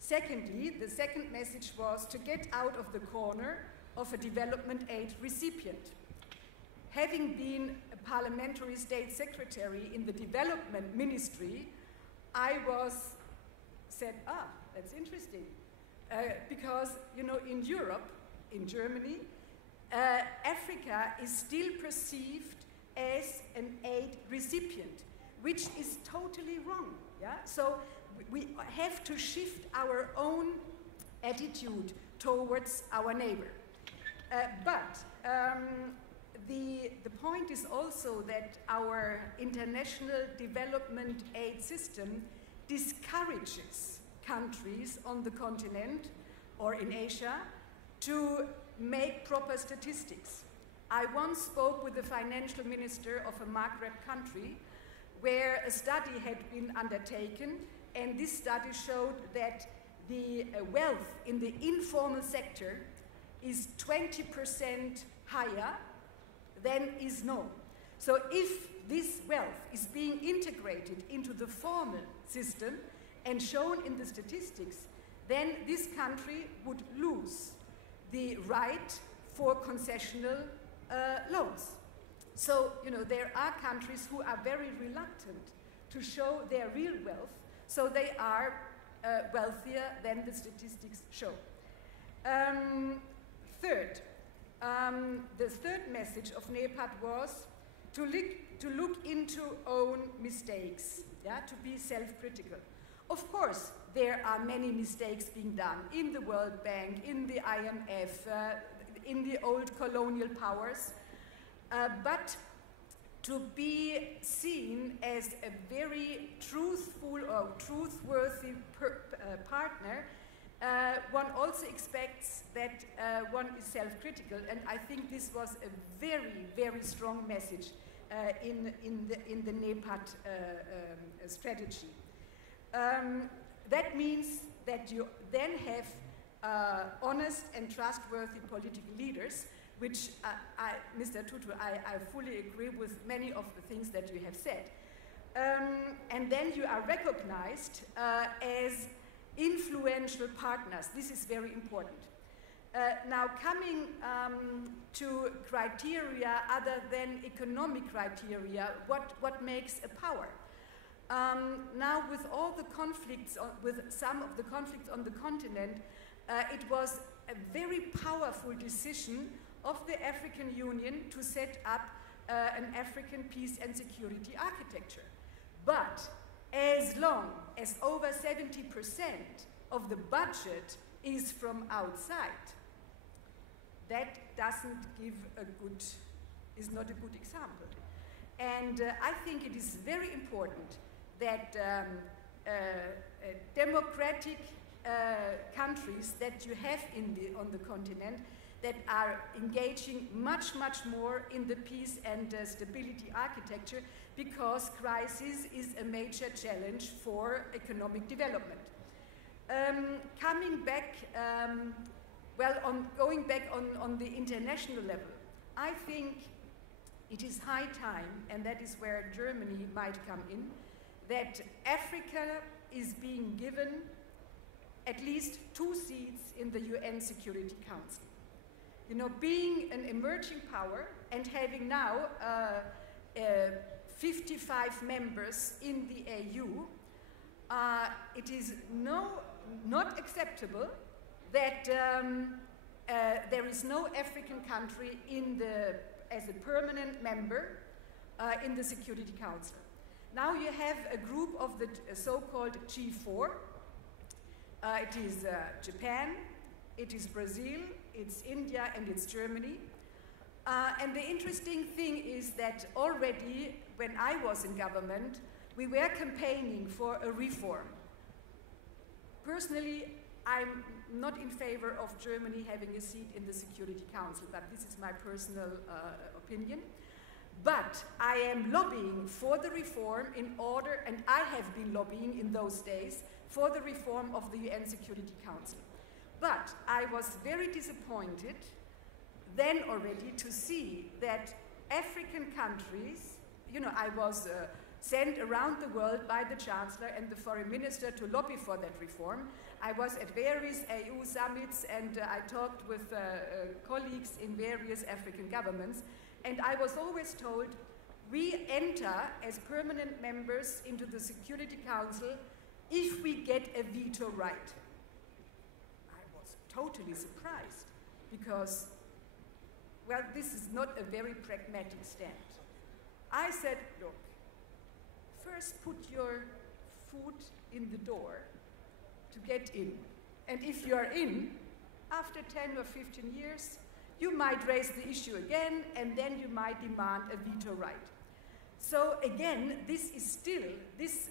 Secondly, the second message was to get out of the corner of a development aid recipient. Having been a parliamentary state secretary in the development ministry, I said, that's interesting. Because, you know, in Europe, in Germany, Africa is still perceived as an aid recipient, which is totally wrong, yeah? So we have to shift our own attitude towards our neighbor. The point is also that our international development aid system discourages countries on the continent or in Asia to make proper statistics. I once spoke with the financial minister of a Maghreb country where a study had been undertaken, and this study showed that the wealth in the informal sector is 20% higher than is known. So if this wealth is being integrated into the formal system and shown in the statistics, then this country would lose the right for concessional loans. So, you know, there are countries who are very reluctant to show their real wealth, so they are wealthier than the statistics show. Third, the third message of NEPAD was to look into own mistakes, yeah, to be self-critical. Of course, there are many mistakes being done in the World Bank, in the IMF, in the old colonial powers, but to be seen as a very truthful or truthworthy partner, one also expects that one is self-critical, and I think this was a very, very strong message in the NEPAD strategy. That means that you then have honest and trustworthy political leaders, which Mr. Tutu, I fully agree with many of the things that you have said. And then you are recognized as influential partners. This is very important. Now, coming to criteria other than economic criteria, what makes a power? Now, with all the conflicts, with some of the conflicts on the continent, it was a very powerful decision of the African Union to set up an African peace and security architecture. But as long as over 70% of the budget is from outside, that is not a good example. And I think it is very important that democratic countries that you have on the continent that are engaging much, much more in the peace and stability architecture, because crisis is a major challenge for economic development. Coming back, going back on the international level, I think it is high time, and that is where Germany might come in, that Africa is being given at least 2 seats in the UN Security Council. You know, being an emerging power and having now 55 members in the AU, it is not acceptable that there is no African country as a permanent member in the Security Council. Now you have a group of the so-called G4. It is Japan, it is Brazil, it's India, and it's Germany. And the interesting thing is that already when I was in government, we were campaigning for a reform. Personally, I'm not in favor of Germany having a seat in the Security Council, but this is my personal opinion. But I am lobbying for the reform in order, and I have been lobbying in those days, for the reform of the UN Security Council. But I was very disappointed then already to see that African countries, you know, I was sent around the world by the Chancellor and the Foreign Minister to lobby for that reform. I was at various AU summits, and I talked with colleagues in various African governments, and I was always told, we enter as permanent members into the Security Council if we get a veto right. I was totally surprised, because, well, this is not a very pragmatic stand. I said, look, first put your foot in the door to get in. And if you are in, after 10 or 15 years, you might raise the issue again, and then you might demand a veto right. So again, this is still, this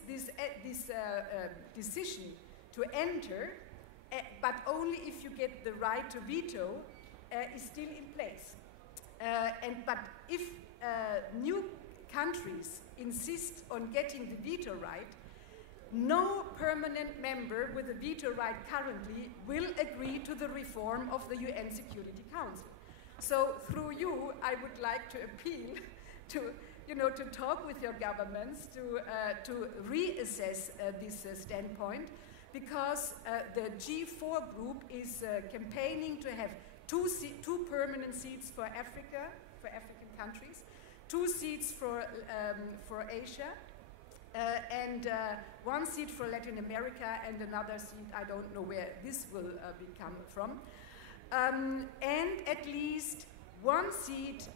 decision to enter, but only if you get the right to veto, is still in place. But if new countries insist on getting the veto right, no permanent member with a veto right currently will agree to the reform of the UN Security Council. So through you, I would like to appeal to talk with your governments to reassess this standpoint, because the G4 group is campaigning to have two permanent seats for Africa, for African countries, 2 seats for Asia, and 1 seat for Latin America, and another seat, I don't know where this will come from, and at least 1 seat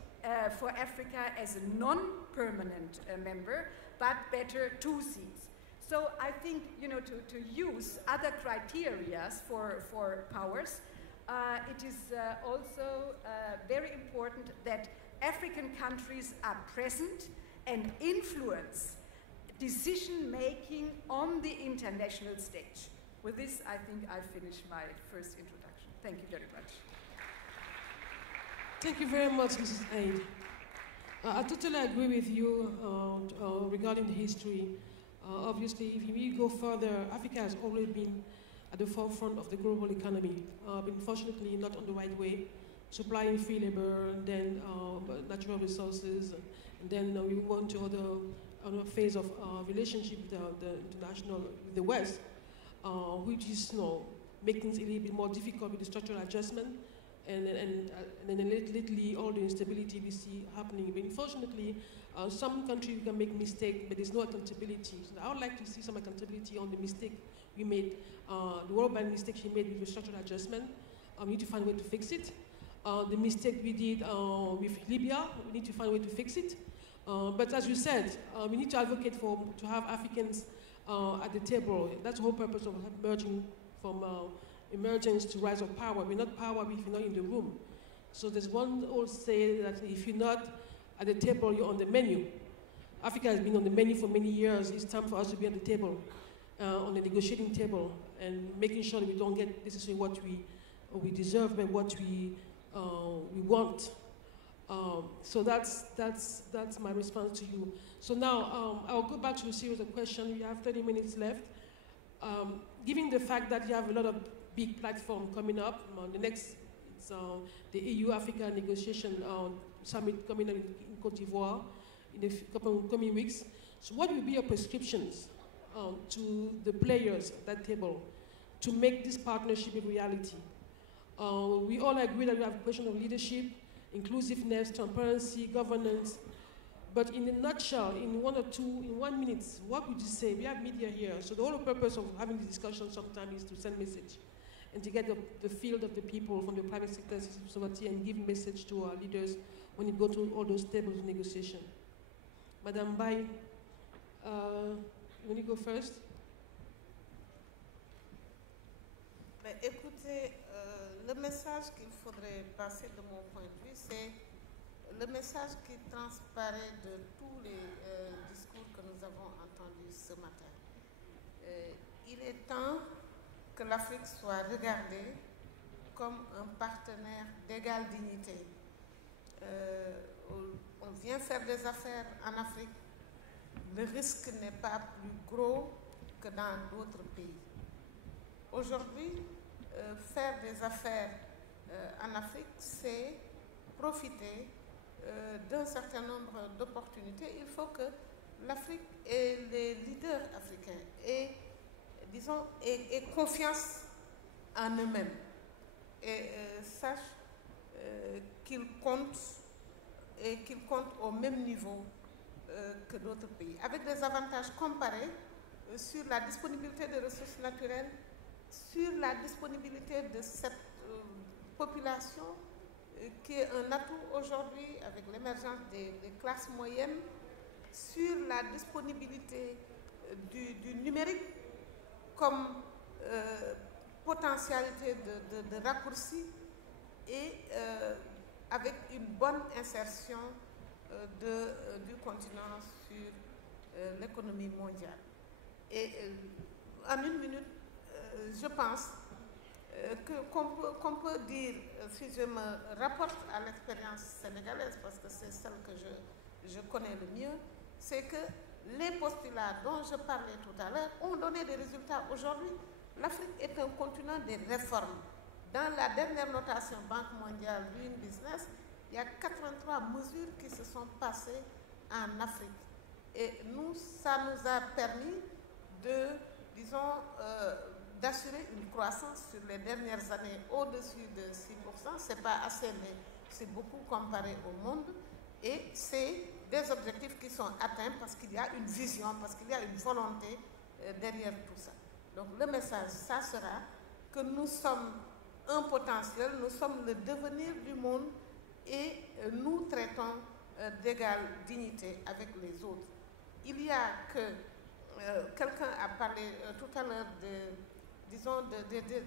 for Africa as a non-permanent member, but better 2 seats. So I think, to use other criteria for powers, it is also very important that African countries are present and influence decision-making on the international stage. With this, I think I finished my first introduction. Thank you very much. Thank you very much, Mrs. Aid. I totally agree with you regarding the history. Obviously, if we go further, Africa has always been at the forefront of the global economy, but unfortunately not on the right way, supplying free labor, and then natural resources, and then we move on to other phase of relationship with the international, with the West, which is making things a little bit more difficult with the structural adjustment, and then lately all the instability we see happening. But unfortunately, some countries can make mistakes, but there's no accountability. So I would like to see some accountability on the mistake we made, the World Bank mistake she made with the structural adjustment. We need to find a way to fix it. The mistake we did with Libya, we need to find a way to fix it. But as you said, we need to advocate to have Africans at the table. That's the whole purpose of emerging from emergence to rise of power. We're not power if you're not in the room. So there's one old saying that if you're not at the table, you're on the menu. Africa has been on the menu for many years. It's time for us to be on the table, on the negotiating table, and making sure that we don't get necessarily what we deserve, but what we want. So that's my response to you. So now I'll go back to a series of questions. We have 30 minutes left. Given the fact that you have a lot of big platform coming up, the next it's the EU-Africa negotiation summit coming up in Côte d'Ivoire in the coming weeks. So what will be your prescriptions to the players at that table to make this partnership a reality? We all agree that we have a question of leadership, inclusiveness, transparency, governance. But in a nutshell, in 1 minute, what would you say? We have media here, so the whole purpose of having the discussion sometimes is to send message and to get the field of the people from the private sector, society, and give message to our leaders when you go to all those tables of negotiation. Madame Bai, will you go first? Ben, écoutez, le message qu'il faudrait passer de mon point de vue, c'est le message qui transparaît de tous les discours que nous avons entendus ce matin. Il est temps que l'Afrique soit regardée comme un partenaire d'égale dignité. On vient faire des affaires en Afrique. Le risque n'est pas plus gros que dans d'autres pays. Aujourd'hui, faire des affaires en Afrique, c'est profiter d'un certain nombre d'opportunités. Il faut que l'Afrique et les leaders africains aient confiance en eux-mêmes et sachent qu'ils comptent au même niveau que d'autres pays, avec des avantages comparés sur la disponibilité de ressources naturelles, sur la disponibilité de cette population qui est un atout aujourd'hui avec l'émergence des classes moyennes, sur la disponibilité du numérique comme potentialité de raccourci et avec une bonne insertion du continent sur l'économie mondiale. Et en une minute, je pense qu'on peut dire, si je me rapporte à l'expérience sénégalaise, parce que c'est celle que je connais le mieux, c'est que les postulats dont je parlais tout à l'heure ont donné des résultats aujourd'hui. L'Afrique est un continent des réformes. Dans la dernière notation Banque mondiale Doing Business, il y a 83 mesures qui se sont passées en Afrique. Et ça nous a permis de, disons, d'assurer une croissance sur les dernières années au-dessus de 6%. Ce n'est pas assez, mais c'est beaucoup comparé au monde. Et c'est des objectifs qui sont atteints parce qu'il y a une vision, parce qu'il y a une volonté derrière tout ça. Donc le message, ça sera que nous sommes un potentiel, nous sommes le devenir du monde et nous traitons d'égale dignité avec les autres. Il y a que, quelqu'un a parlé tout à l'heure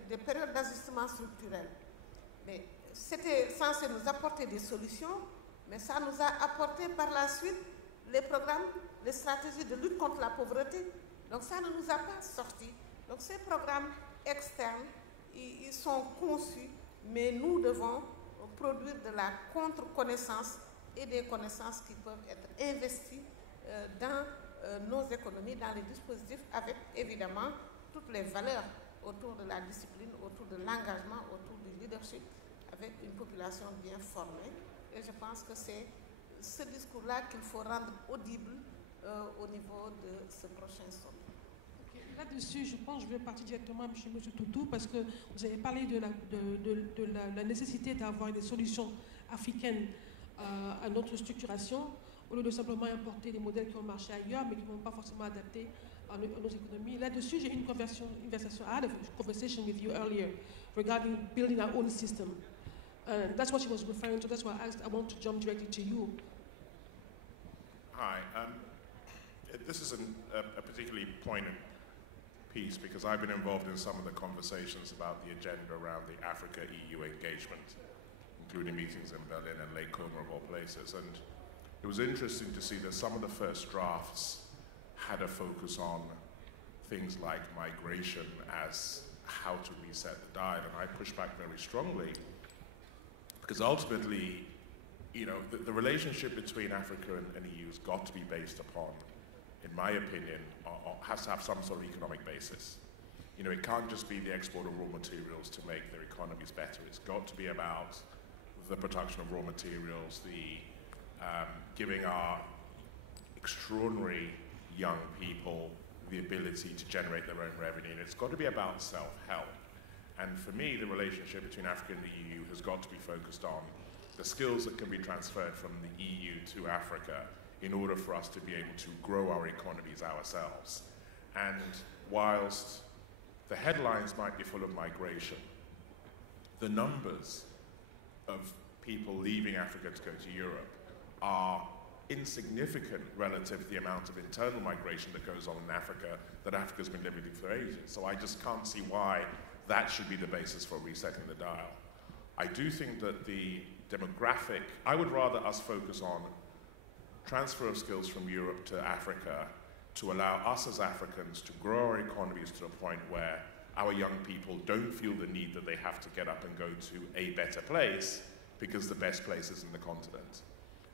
des périodes d'ajustement structurel. Mais c'était censé nous apporter des solutions, mais ça nous a apporté par la suite les programmes, les stratégies de lutte contre la pauvreté. Donc ça ne nous a pas sortis. Donc ces programmes externes, ils sont conçus, mais nous devons produire de la contre-connaissance et des connaissances qui peuvent être investies dans nos économies, dans les dispositifs, avec évidemment toutes les valeurs autour de la discipline, autour de l'engagement, autour du leadership, avec une population bien formée. Et je pense que c'est ce discours-là qu'il faut rendre audible au niveau de ce prochain sommet. Là-dessus, je pense que je vais partir directement chez M. Toutou parce que vous avez parlé de la nécessité d'avoir des solutions africaines à notre structuration, au lieu de simplement importer des modèles qui ont marché ailleurs, mais qui ne vont pas forcément adapter à nos économies. Là-dessus, j'ai une conversation. I had a conversation with you earlier regarding building our own system. That's what she was referring to. That's why I want to jump directly to you. Hi. This is a particularly poignant piece because I've been involved in some of the conversations about the agenda around the Africa-EU engagement, including meetings in Berlin and Lake Como of all places. And it was interesting to see that some of the first drafts had a focus on things like migration as how to reset the dial. And I pushed back very strongly because ultimately, you know, the relationship between Africa and the EU has got to be based upon, in my opinion, has to have some sort of economic basis. You know, it can't just be the export of raw materials to make their economies better. It's got to be about the production of raw materials, the giving our extraordinary young people the ability to generate their own revenue. And it's got to be about self-help. And for me, the relationship between Africa and the EU has got to be focused on the skills that can be transferred from the EU to Africa in order for us to be able to grow our economies ourselves. And whilst the headlines might be full of migration, the numbers of people leaving Africa to go to Europe are insignificant relative to the amount of internal migration that goes on in Africa that Africa's been living through for ages. So I just can't see why that should be the basis for resetting the dial. I do think that the demographic, I would rather us focus on transfer of skills from Europe to Africa to allow us as Africans to grow our economies to the point where our young people don't feel the need that they have to get up and go to a better place because the best place is in the continent.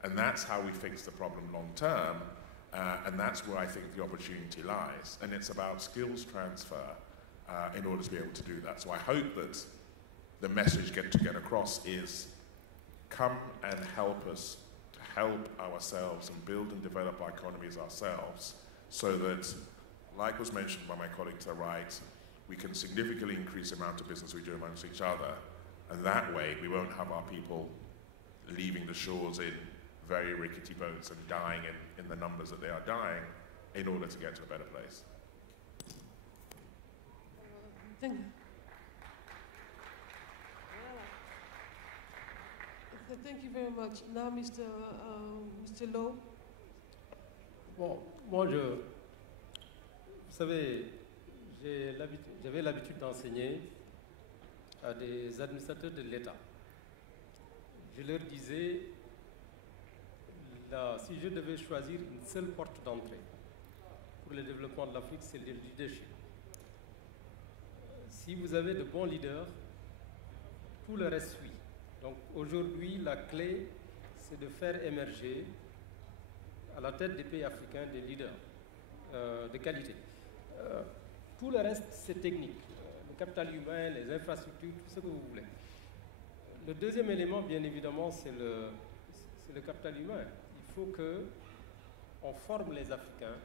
And that's how we fix the problem long term, and that's where I think the opportunity lies. And it's about skills transfer in order to be able to do that. So I hope that the message to get across is come and help us to help ourselves and build and develop our economies ourselves so that, like was mentioned by my colleague to the right, we can significantly increase the amount of business we do amongst each other. And that way, we won't have our people leaving the shores in very rickety boats and dying in the numbers that they are dying in order to get to a better place. Thank you. Thank you very much. Now, Mr. Lowe. Bon, moi, vous savez, j'avais l'habitude d'enseigner à des administrateurs de l'État. je leur disais, si je devais choisir une seule porte d'entrée pour le développement de l'Afrique, c'est le leadership. Si vous avez de bons leaders, tout le reste suit. Donc aujourd'hui, la clé, c'est de faire émerger à la tête des pays africains des leaders de qualité. Tout le reste, c'est technique. Le capital humain, les infrastructures, tout ce que vous voulez. Le deuxième élément, bien évidemment, c'est le capital humain. Il faut qu'on forme les Africains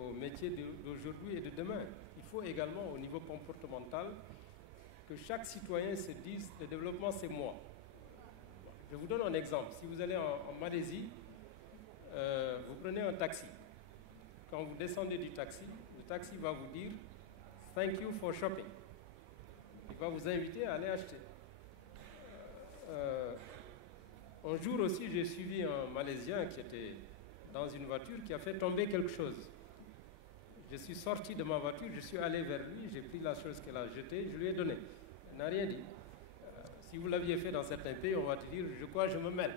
au métier d'aujourd'hui et de demain. Il faut également, au niveau comportemental, que chaque citoyen se dise « le développement, c'est moi ». Je vous donne un exemple. Si vous allez en Malaisie, vous prenez un taxi. Quand vous descendez du taxi, le taxi va vous dire « thank you for shopping ». Il va vous inviter à aller acheter. Un jour aussi, j'ai suivi un Malaisien qui était dans une voiture qui a fait tomber quelque chose. Je suis sorti de ma voiture, je suis allé vers lui, j'ai pris la chose qu'elle a jetée, je lui ai donné. Elle n'a rien dit. Si vous l'aviez fait dans certains pays, on va te dire, je crois, je me mêle.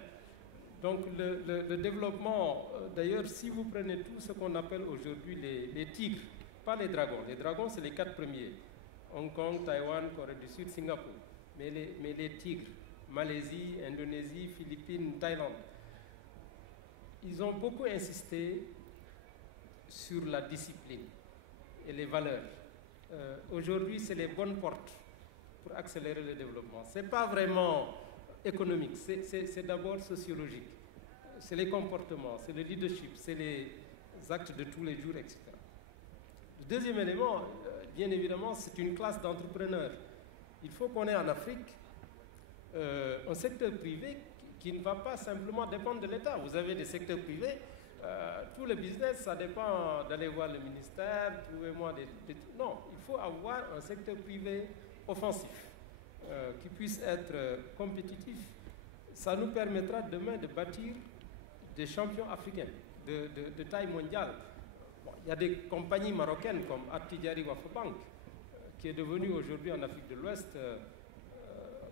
Donc le développement, d'ailleurs, si vous prenez tout ce qu'on appelle aujourd'hui les tigres, pas les dragons c'est les 4 premiers. Hong Kong, Taïwan, Corée du Sud, Singapour. Mais les tigres, Malaisie, Indonésie, Philippines, Thaïlande, ils ont beaucoup insisté sur la discipline et les valeurs. Aujourd'hui, c'est les bonnes portes pour accélérer le développement. Ce n'est pas vraiment économique, c'est d'abord sociologique. C'est les comportements, c'est le leadership, c'est les actes de tous les jours, etc. Le deuxième élément, bien évidemment, c'est une classe d'entrepreneurs. Il faut qu'on ait en Afrique un secteur privé qui ne va pas simplement dépendre de l'État. Vous avez des secteurs privés, tout le business, ça dépend d'aller voir le ministère, trouvez-moi des... Non, il faut avoir un secteur privé offensif, qui puisse être compétitif. Ça nous permettra demain de bâtir des champions africains de taille mondiale. Bon, il y a des compagnies marocaines comme Attijari Wafa Bank, qui est devenu aujourd'hui en Afrique de l'Ouest,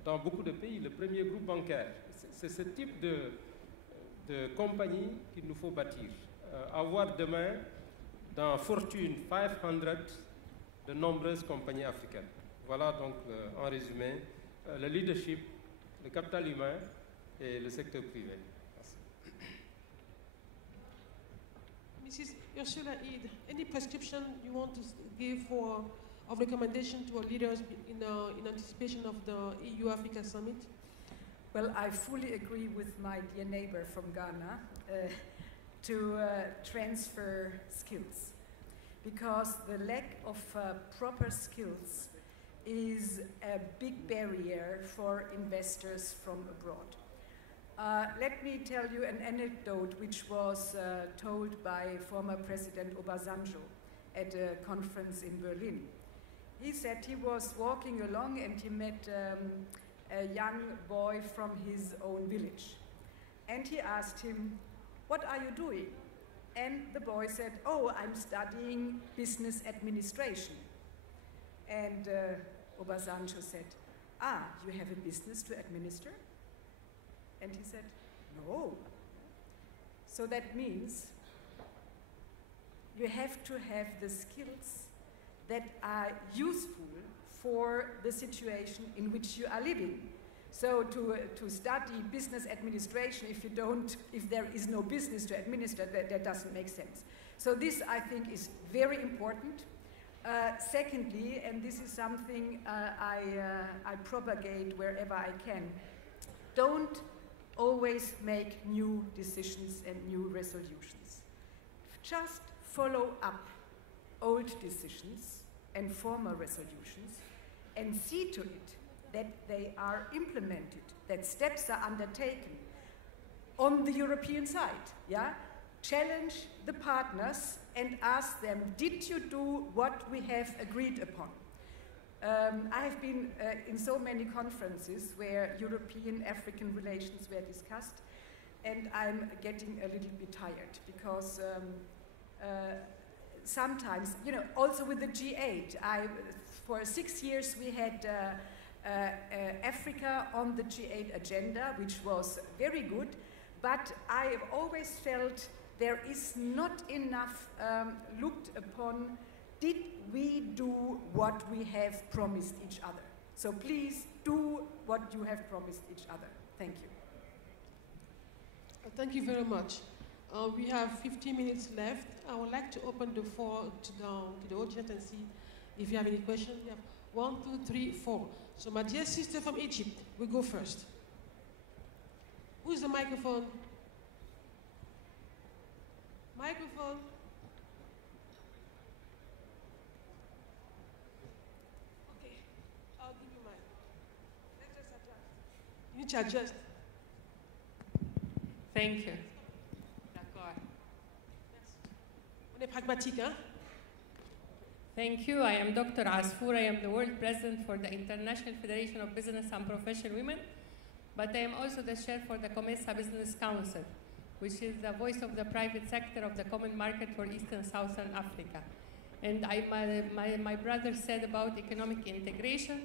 dans beaucoup de pays, le premier groupe bancaire. C'est ce type de compagnie qu'il nous faut bâtir. Avoir demain, dans Fortune 500, de nombreuses compagnies africaines. Voilà donc, en résumé, le leadership, le capital humain et le secteur privé. Merci. Mrs. Ursula Eid, any prescription you want to give of recommendation to our leaders in anticipation of the EU-Africa Summit? Well, I fully agree with my dear neighbor from Ghana to transfer skills, because the lack of proper skills is a big barrier for investors from abroad. Let me tell you an anecdote which was told by former President Obasanjo at a conference in Berlin. He said he was walking along and he met a young boy from his own village. And he asked him, "What are you doing?" And the boy said, "Oh, I'm studying business administration." And Obasanjo said, "Ah, you have a business to administer?" And he said, "No." So that means you have to have the skills that are useful for the situation in which you are living. So to study business administration, if there is no business to administer, that doesn't make sense. So this, I think, is very important. Secondly, and this is something I propagate wherever I can, don't always make new decisions and new resolutions. Just follow up old decisions and former resolutions and see to it that they are implemented, that steps are undertaken on the European side. Yeah? Challenge the partners and ask them, did you do what we have agreed upon? I have been in so many conferences where European-African relations were discussed, and I'm getting a little bit tired because sometimes, also with the G8, for 6 years we had Africa on the G8 agenda, which was very good, but I have always felt there is not enough looked upon, did we do what we have promised each other? So please do what you have promised each other. Thank you. Thank you very much. We have 15 minutes left. I would like to open the floor to the audience and see if you have any questions. We have 1, 2, 3, 4. So my dear sister from Egypt, we go first. Who's the microphone? Microphone. Okay, I'll give you mine. Let's just adjust. You need to adjust. Thank you. D'accord. On est pragmatique, hein? Thank you. I am Dr. Asfour. I am the World President for the International Federation of Business and Professional Women, but I am also the chair for the COMESA Business Council, which is the voice of the private sector of the common market for East and Southern Africa. And my brother said about economic integration.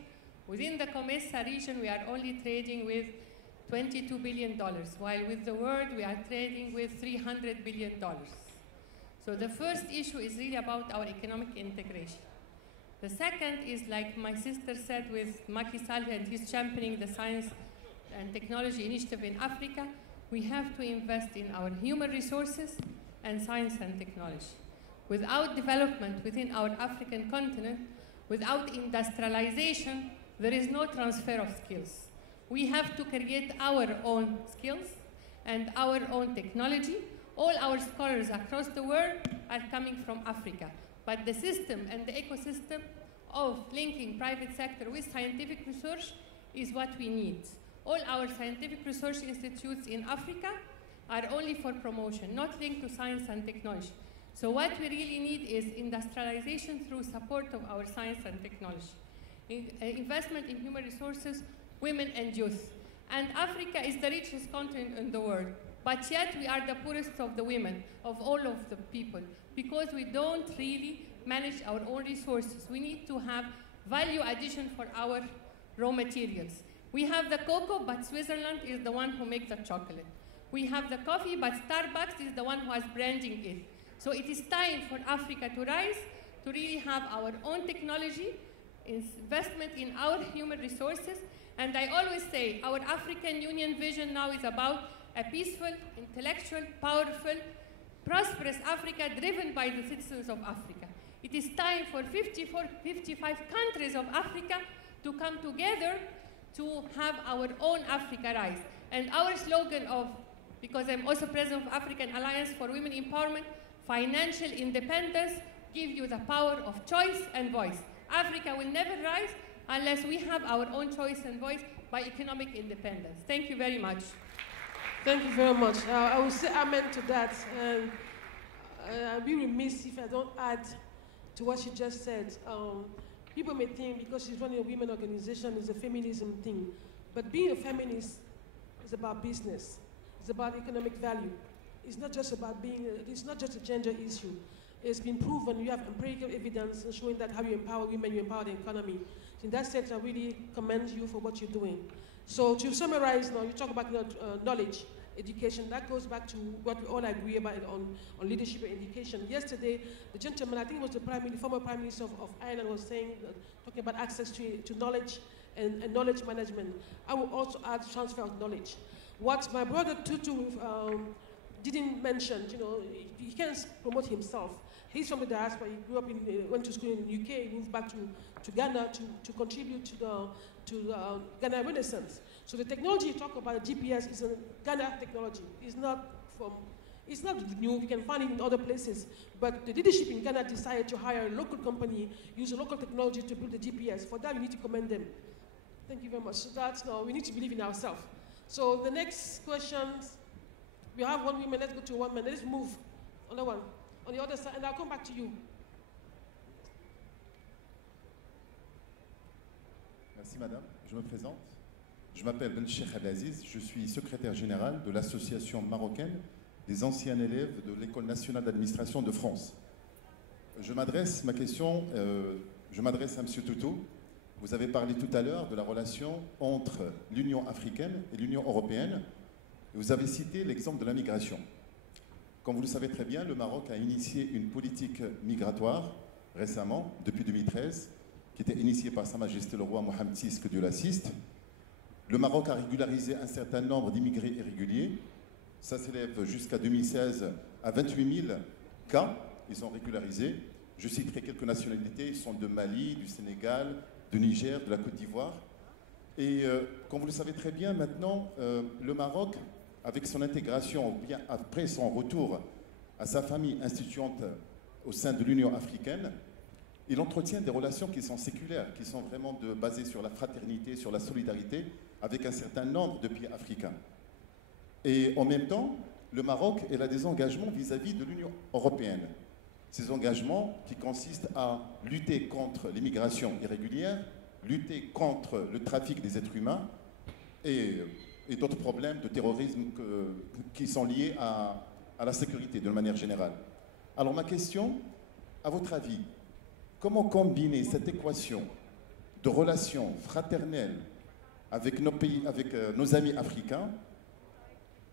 Within the COMESA region, we are only trading with $22 billion, while with the world, we are trading with $300 billion. So the first issue is really about our economic integration. The second is, like my sister said, with Macky Sall, and he's championing the science and technology initiative in Africa, we have to invest in our human resources and science and technology. Without development within our African continent, without industrialization, there is no transfer of skills. We have to create our own skills and our own technology. All our scholars across the world are coming from Africa. But the system and the ecosystem of linking private sector with scientific research is what we need. All our scientific research institutes in Africa are only for promotion, not linked to science and technology. So what we really need is industrialization through support of our science and technology. Investment in human resources, women and youth. And Africa is the richest continent in the world. But yet we are the poorest of the women, of all of the people, because we don't really manage our own resources. We need to have value addition for our raw materials. We have the cocoa, but Switzerland is the one who makes the chocolate. We have the coffee, but Starbucks is the one who is branding it. So it is time for Africa to rise, to really have our own technology, investment in our human resources. And I always say our African Union vision now is about a peaceful, intellectual, powerful, prosperous Africa driven by the citizens of Africa. It is time for 55 countries of Africa to come together to have our own Africa rise. And our slogan of, because I'm also president of African Alliance for Women Empowerment, financial independence gives you the power of choice and voice. Africa will never rise unless we have our own choice and voice by economic independence. Thank you very much. Thank you very much. I will say amen to that. I'll be remiss if I don't add to what she just said. People may think because she's running a women organization is a feminism thing. But being a feminist is about business. It's about economic value. It's not just about being, it's not just a gender issue. It's been proven, you have empirical evidence showing that how you empower women, you empower the economy. In that sense, I really commend you for what you're doing. So to summarize now, you talk about knowledge, education. That goes back to what we all agree about on leadership and education. Yesterday, the gentleman, I think it was the former Prime Minister of Ireland, was saying, talking about access to knowledge and knowledge management. I will also add transfer of knowledge. What my brother Tutu didn't mention, you know, he can't promote himself. He's from the diaspora. He grew up went to school in the UK, moved back to Ghana to contribute to the Ghana Renaissance. So the technology you talk about, the GPS, is a Ghana technology. It's not new. You can find it in other places. But the leadership in Ghana decided to hire a local company, use a local technology to build the GPS. For that, we need to commend them. Thank you very much. So that's now we need to believe in ourselves. So the next questions, we have one woman. Let's go to one man. Let's move on the one on the other side, and I'll come back to you. Merci madame, je me présente. Je m'appelle Bencheikh Abdelaziz, je suis secrétaire général de l'association marocaine des anciens élèves de l'École nationale d'administration de France. Je m'adresse à M. Tutu. vous avez parlé tout à l'heure de la relation entre l'Union africaine et l'Union européenne. Vous avez cité l'exemple de la migration. Comme vous le savez très bien, le Maroc a initié une politique migratoire récemment, depuis 2013, qui était initiée par Sa Majesté le roi Mohamed VI, que Dieu l'assiste. Le Maroc a régularisé un certain nombre d'immigrés irréguliers. Ça s'élève jusqu'à 2016 à 28 000 cas. Ils sont régularisés. Je citerai quelques nationalités. Ils sont de Mali, du Sénégal, du Niger, de la Côte d'Ivoire. Et comme vous le savez très bien, maintenant, le Maroc, avec son intégration, ou bien après son retour à sa famille instituante au sein de l'Union africaine, il entretient des relations qui sont séculaires, qui sont vraiment basées sur la fraternité, sur la solidarité, avec un certain nombre de pays africains. Et en même temps, le Maroc a des engagements vis-à-vis de l'Union européenne. Ces engagements qui consistent à lutter contre l'immigration irrégulière, lutter contre le trafic des êtres humains et d'autres problèmes de terrorisme qui sont liés à la sécurité de manière générale. Alors ma question, à votre avis, comment combiner cette équation de relations fraternelles avec nos pays, avec nos amis africains,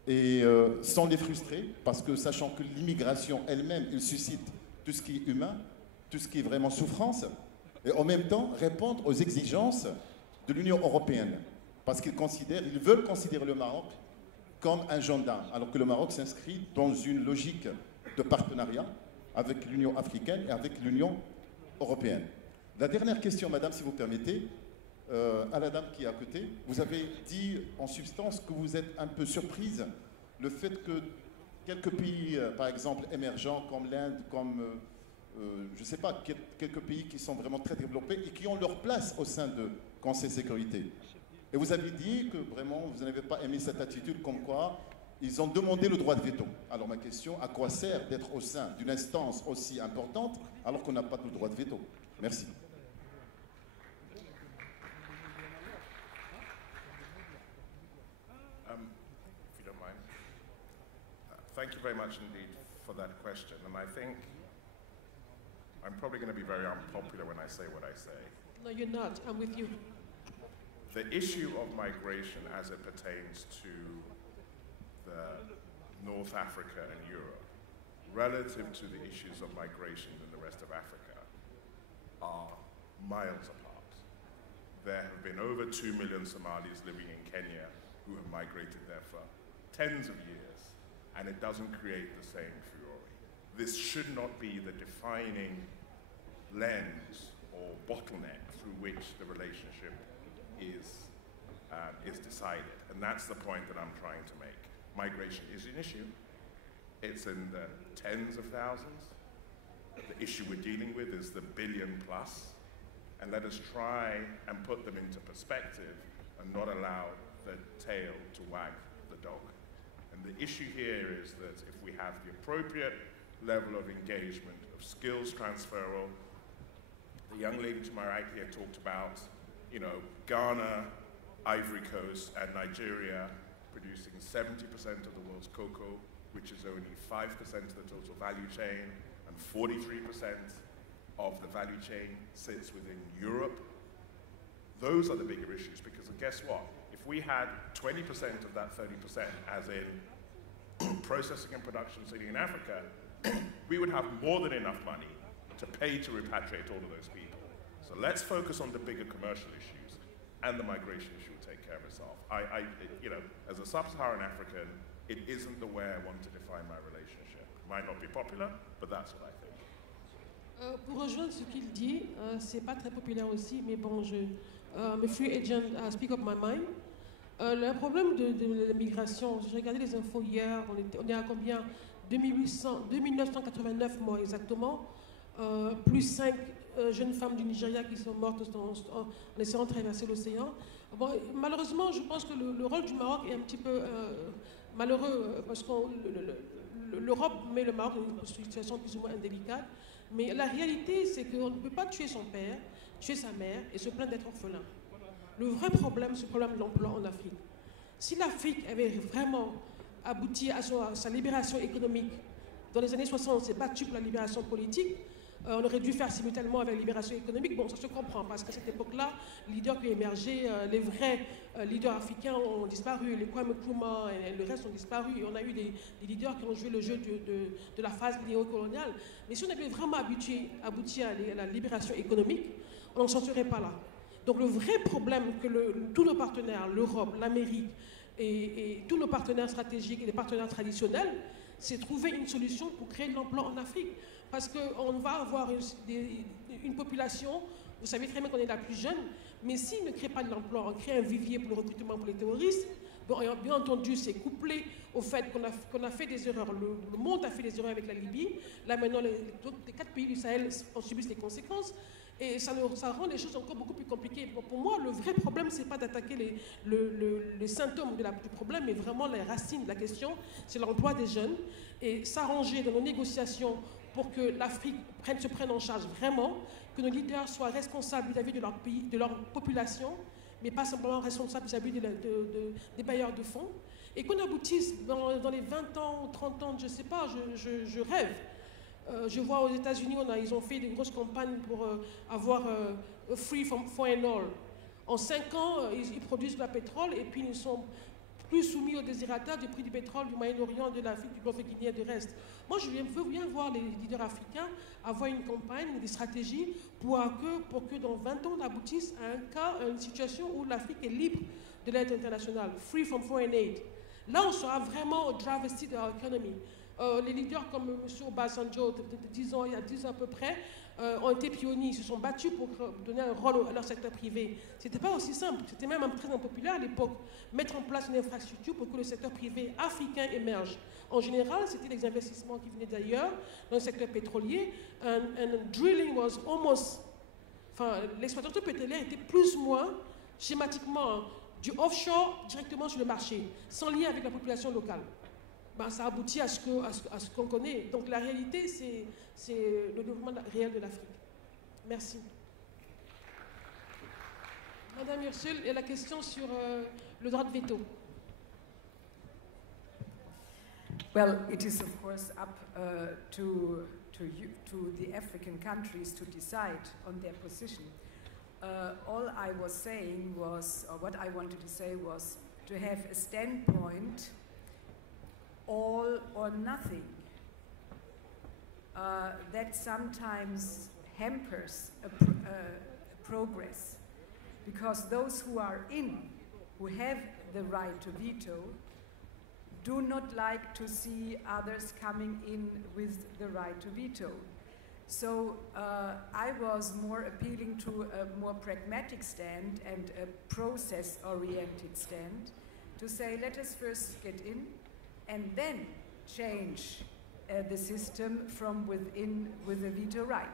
et sans les frustrer, parce que sachant que l'immigration elle-même, elle suscite tout ce qui est humain, tout ce qui est vraiment souffrance, et en même temps répondre aux exigences de l'Union européenne, parce qu'ils veulent considérer le Maroc comme un gendarme, alors que le Maroc s'inscrit dans une logique de partenariat avec l'Union africaine et avec l'Union européenne. La dernière question, madame, si vous permettez, à la dame qui est à côté, vous avez dit en substance que vous êtes un peu surprise le fait que quelques pays, par exemple émergents comme l'Inde, comme, je ne sais pas, quelques pays qui sont vraiment très développés et qui ont leur place au sein de Conseil de sécurité. Et vous avez dit que vraiment vous n'avez pas aimé cette attitude comme quoi ils ont demandé le droit de veto. Alors ma question, à quoi sert d'être au sein d'une instance aussi importante alors qu'on n'a pas de droit de veto? Merci. If you don't mind. Thank you very much indeed for that question. And I think I'm probably going to be very unpopular when I say what I say. No, you're not. I'm with you. The issue of migration as it pertains to the North Africa and Europe, relative to the issues of migration in the rest of Africa, are miles apart. There have been over 2 million Somalis living in Kenya who have migrated there for tens of years, and it doesn't create the same furore. This should not be the defining lens or bottleneck through which the relationship is decided. And that's the point that I'm trying to make. Migration is an issue. It's in the tens of thousands. The issue we're dealing with is the billion plus. And let us try and put them into perspective and not allow the tail to wag the dog. And the issue here is that if we have the appropriate level of engagement, of skills transferal, the young lady to my right here talked about, you know, Ghana, Ivory Coast, and Nigeria producing 70% of the world's cocoa, which is only 5% of the total value chain, and 43% of the value chain sits within Europe. Those are the bigger issues, because guess what? If we had 20% of that 30%, as in processing and production sitting in Africa, we would have more than enough money to pay to repatriate all of those people. So let's focus on the bigger commercial issues, and the migration issue will take care of itself. You know, as a sub-Saharan African, it isn't the way I want to define my relationship. It might not be popular, but that's what I think. Pour rejoindre ce qu'il dit, c'est pas très populaire aussi, mais bon, me free agent, speak up my mind. Le problème de la migration, j'ai regardé les infos hier, on est à combien? 2989 morts exactement, plus 5 jeunes femmes du Nigeria qui sont mortes en essayant de traverser l'océan. Bon, malheureusement, je pense que le rôle du Maroc est un petit peu malheureux, parce que l'Europe met le Maroc dans une situation plus ou moins indélicate. Mais la réalité, c'est qu'on ne peut pas tuer son père, tuer sa mère et se plaindre d'être orphelin. Le vrai problème, c'est le problème de l'emploi en Afrique. Si l'Afrique avait vraiment abouti à sa libération économique, dans les années 60, on s'est battu pour la libération politique, On aurait dû faire simultanément avec la libération économique. Bon, ça se comprend, parce qu'à cette époque-là, les leaders qui ont émergé, les vrais leaders africains ont disparu, les Kwame Nkrumah et le reste ont disparu. Et on a eu des leaders qui ont joué le jeu de la phase néocoloniale. Mais si on avait vraiment abouti à la libération économique, on n'en sortirait pas là. Donc le vrai problème que tous nos partenaires, l'Europe, l'Amérique et tous nos partenaires stratégiques et les partenaires traditionnels, c'est trouver une solution pour créer de l'emploi en Afrique. Parce qu'on va avoir une population, vous savez très bien qu'on est la plus jeune, mais s'ils ne créent pas de l'emploi, on crée un vivier pour le recrutement pour les terroristes. Bon, bien entendu, c'est couplé au fait qu'on a fait des erreurs. Le monde a fait des erreurs avec la Libye. Là, maintenant, les 4 pays du Sahel en subissent les conséquences. Et ça rend les choses encore beaucoup plus compliquées. Bon, pour moi, le vrai problème, ce n'est pas d'attaquer les symptômes du problème, mais vraiment les racines de la question, c'est l'emploi des jeunes. Et s'arranger dans nos négociations pour que l'Afrique se prenne en charge vraiment, que nos leaders soient responsables vis-à-vis de leur pays, de leur population, mais pas simplement responsables vis-à-vis des bailleurs de fonds, et qu'on aboutisse dans les 20 ans, 30 ans, je ne sais pas, je rêve. Je vois aux États-Unis, ils ont fait des grosses campagnes pour avoir free from foreign oil. En 5 ans, ils produisent du pétrole et puis ils sont plus soumis aux désirateurs du prix du pétrole du Moyen-Orient, de l'Afrique, du Golfe Guinéen et du reste. Moi, je veux bien voir les leaders africains avoir une campagne, des stratégies pour que dans 20 ans, on aboutisse à une situation où l'Afrique est libre de l'aide internationale, free from foreign aid. Là, on sera vraiment au driver's seat de l'économie. Les leaders comme M. Obasanjo, il y a 10 ans à peu près, ont été pionniers, ils se sont battus pour donner un rôle à leur secteur privé. Ce n'était pas aussi simple, c'était même très impopulaire à l'époque, mettre en place une infrastructure pour que le secteur privé africain émerge. En général, c'était des investissements qui venaient d'ailleurs, dans le secteur pétrolier, and drilling was almost, l'exploitation pétrolière était plus ou moins, schématiquement, du offshore directement sur le marché, sans lien avec la population locale. Ça aboutit à ce qu'on connaît. Donc la réalité, c'est le développement réel de l'Afrique. Merci. Madame Ursule, et la question sur le droit de veto. Well, it is of course up to the African countries to decide on their position. All I was saying was, or what I wanted to say was, to have a standpoint all or nothing. That sometimes hampers progress, because those who are in, who have the right to veto, do not like to see others coming in with the right to veto. So I was more appealing to a more pragmatic stand and a process-oriented stand, to say, let us first get in, and then change the system from within with a veto right.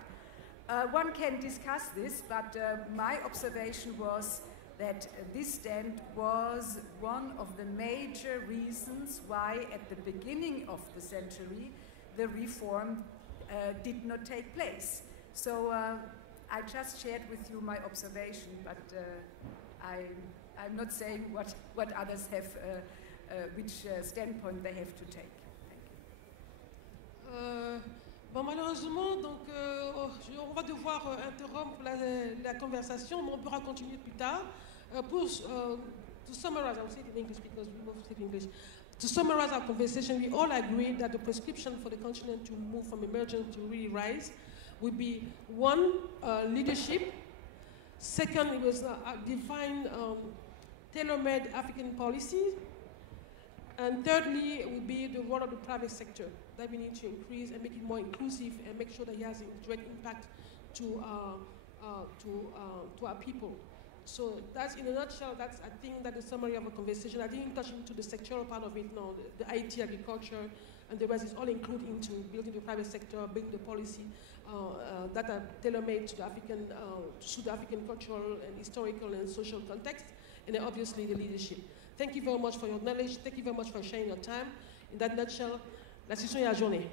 One can discuss this, but my observation was that this stand was one of the major reasons why at the beginning of the century the reform did not take place. So I just shared with you my observation, but I'm not saying what others have which standpoint they have to take. Thank you. Malheureusement, donc, on va devoir interrompre la conversation, mais on pourra continuer plus tard. To summarize, I will say it in English because we both speak English. To summarize our conversation, we all agreed that the prescription for the continent to move from emergence to really rise would be 1, leadership. Second, it was define tailor-made African policies. And thirdly, it would be the role of the private sector that we need to increase and make it more inclusive and make sure that it has a direct impact to our people. So that's, in a nutshell, that's, I think, that the summary of a conversation. I didn't touch into the sectoral part of it, no, the IT, agriculture, and the rest is all included into building the private sector, building the policy that are tailor-made to the African cultural and historical and social context, and then obviously the leadership. Thank you very much for your knowledge. Thank you very much for sharing your time. In that nutshell, la session est adjournée.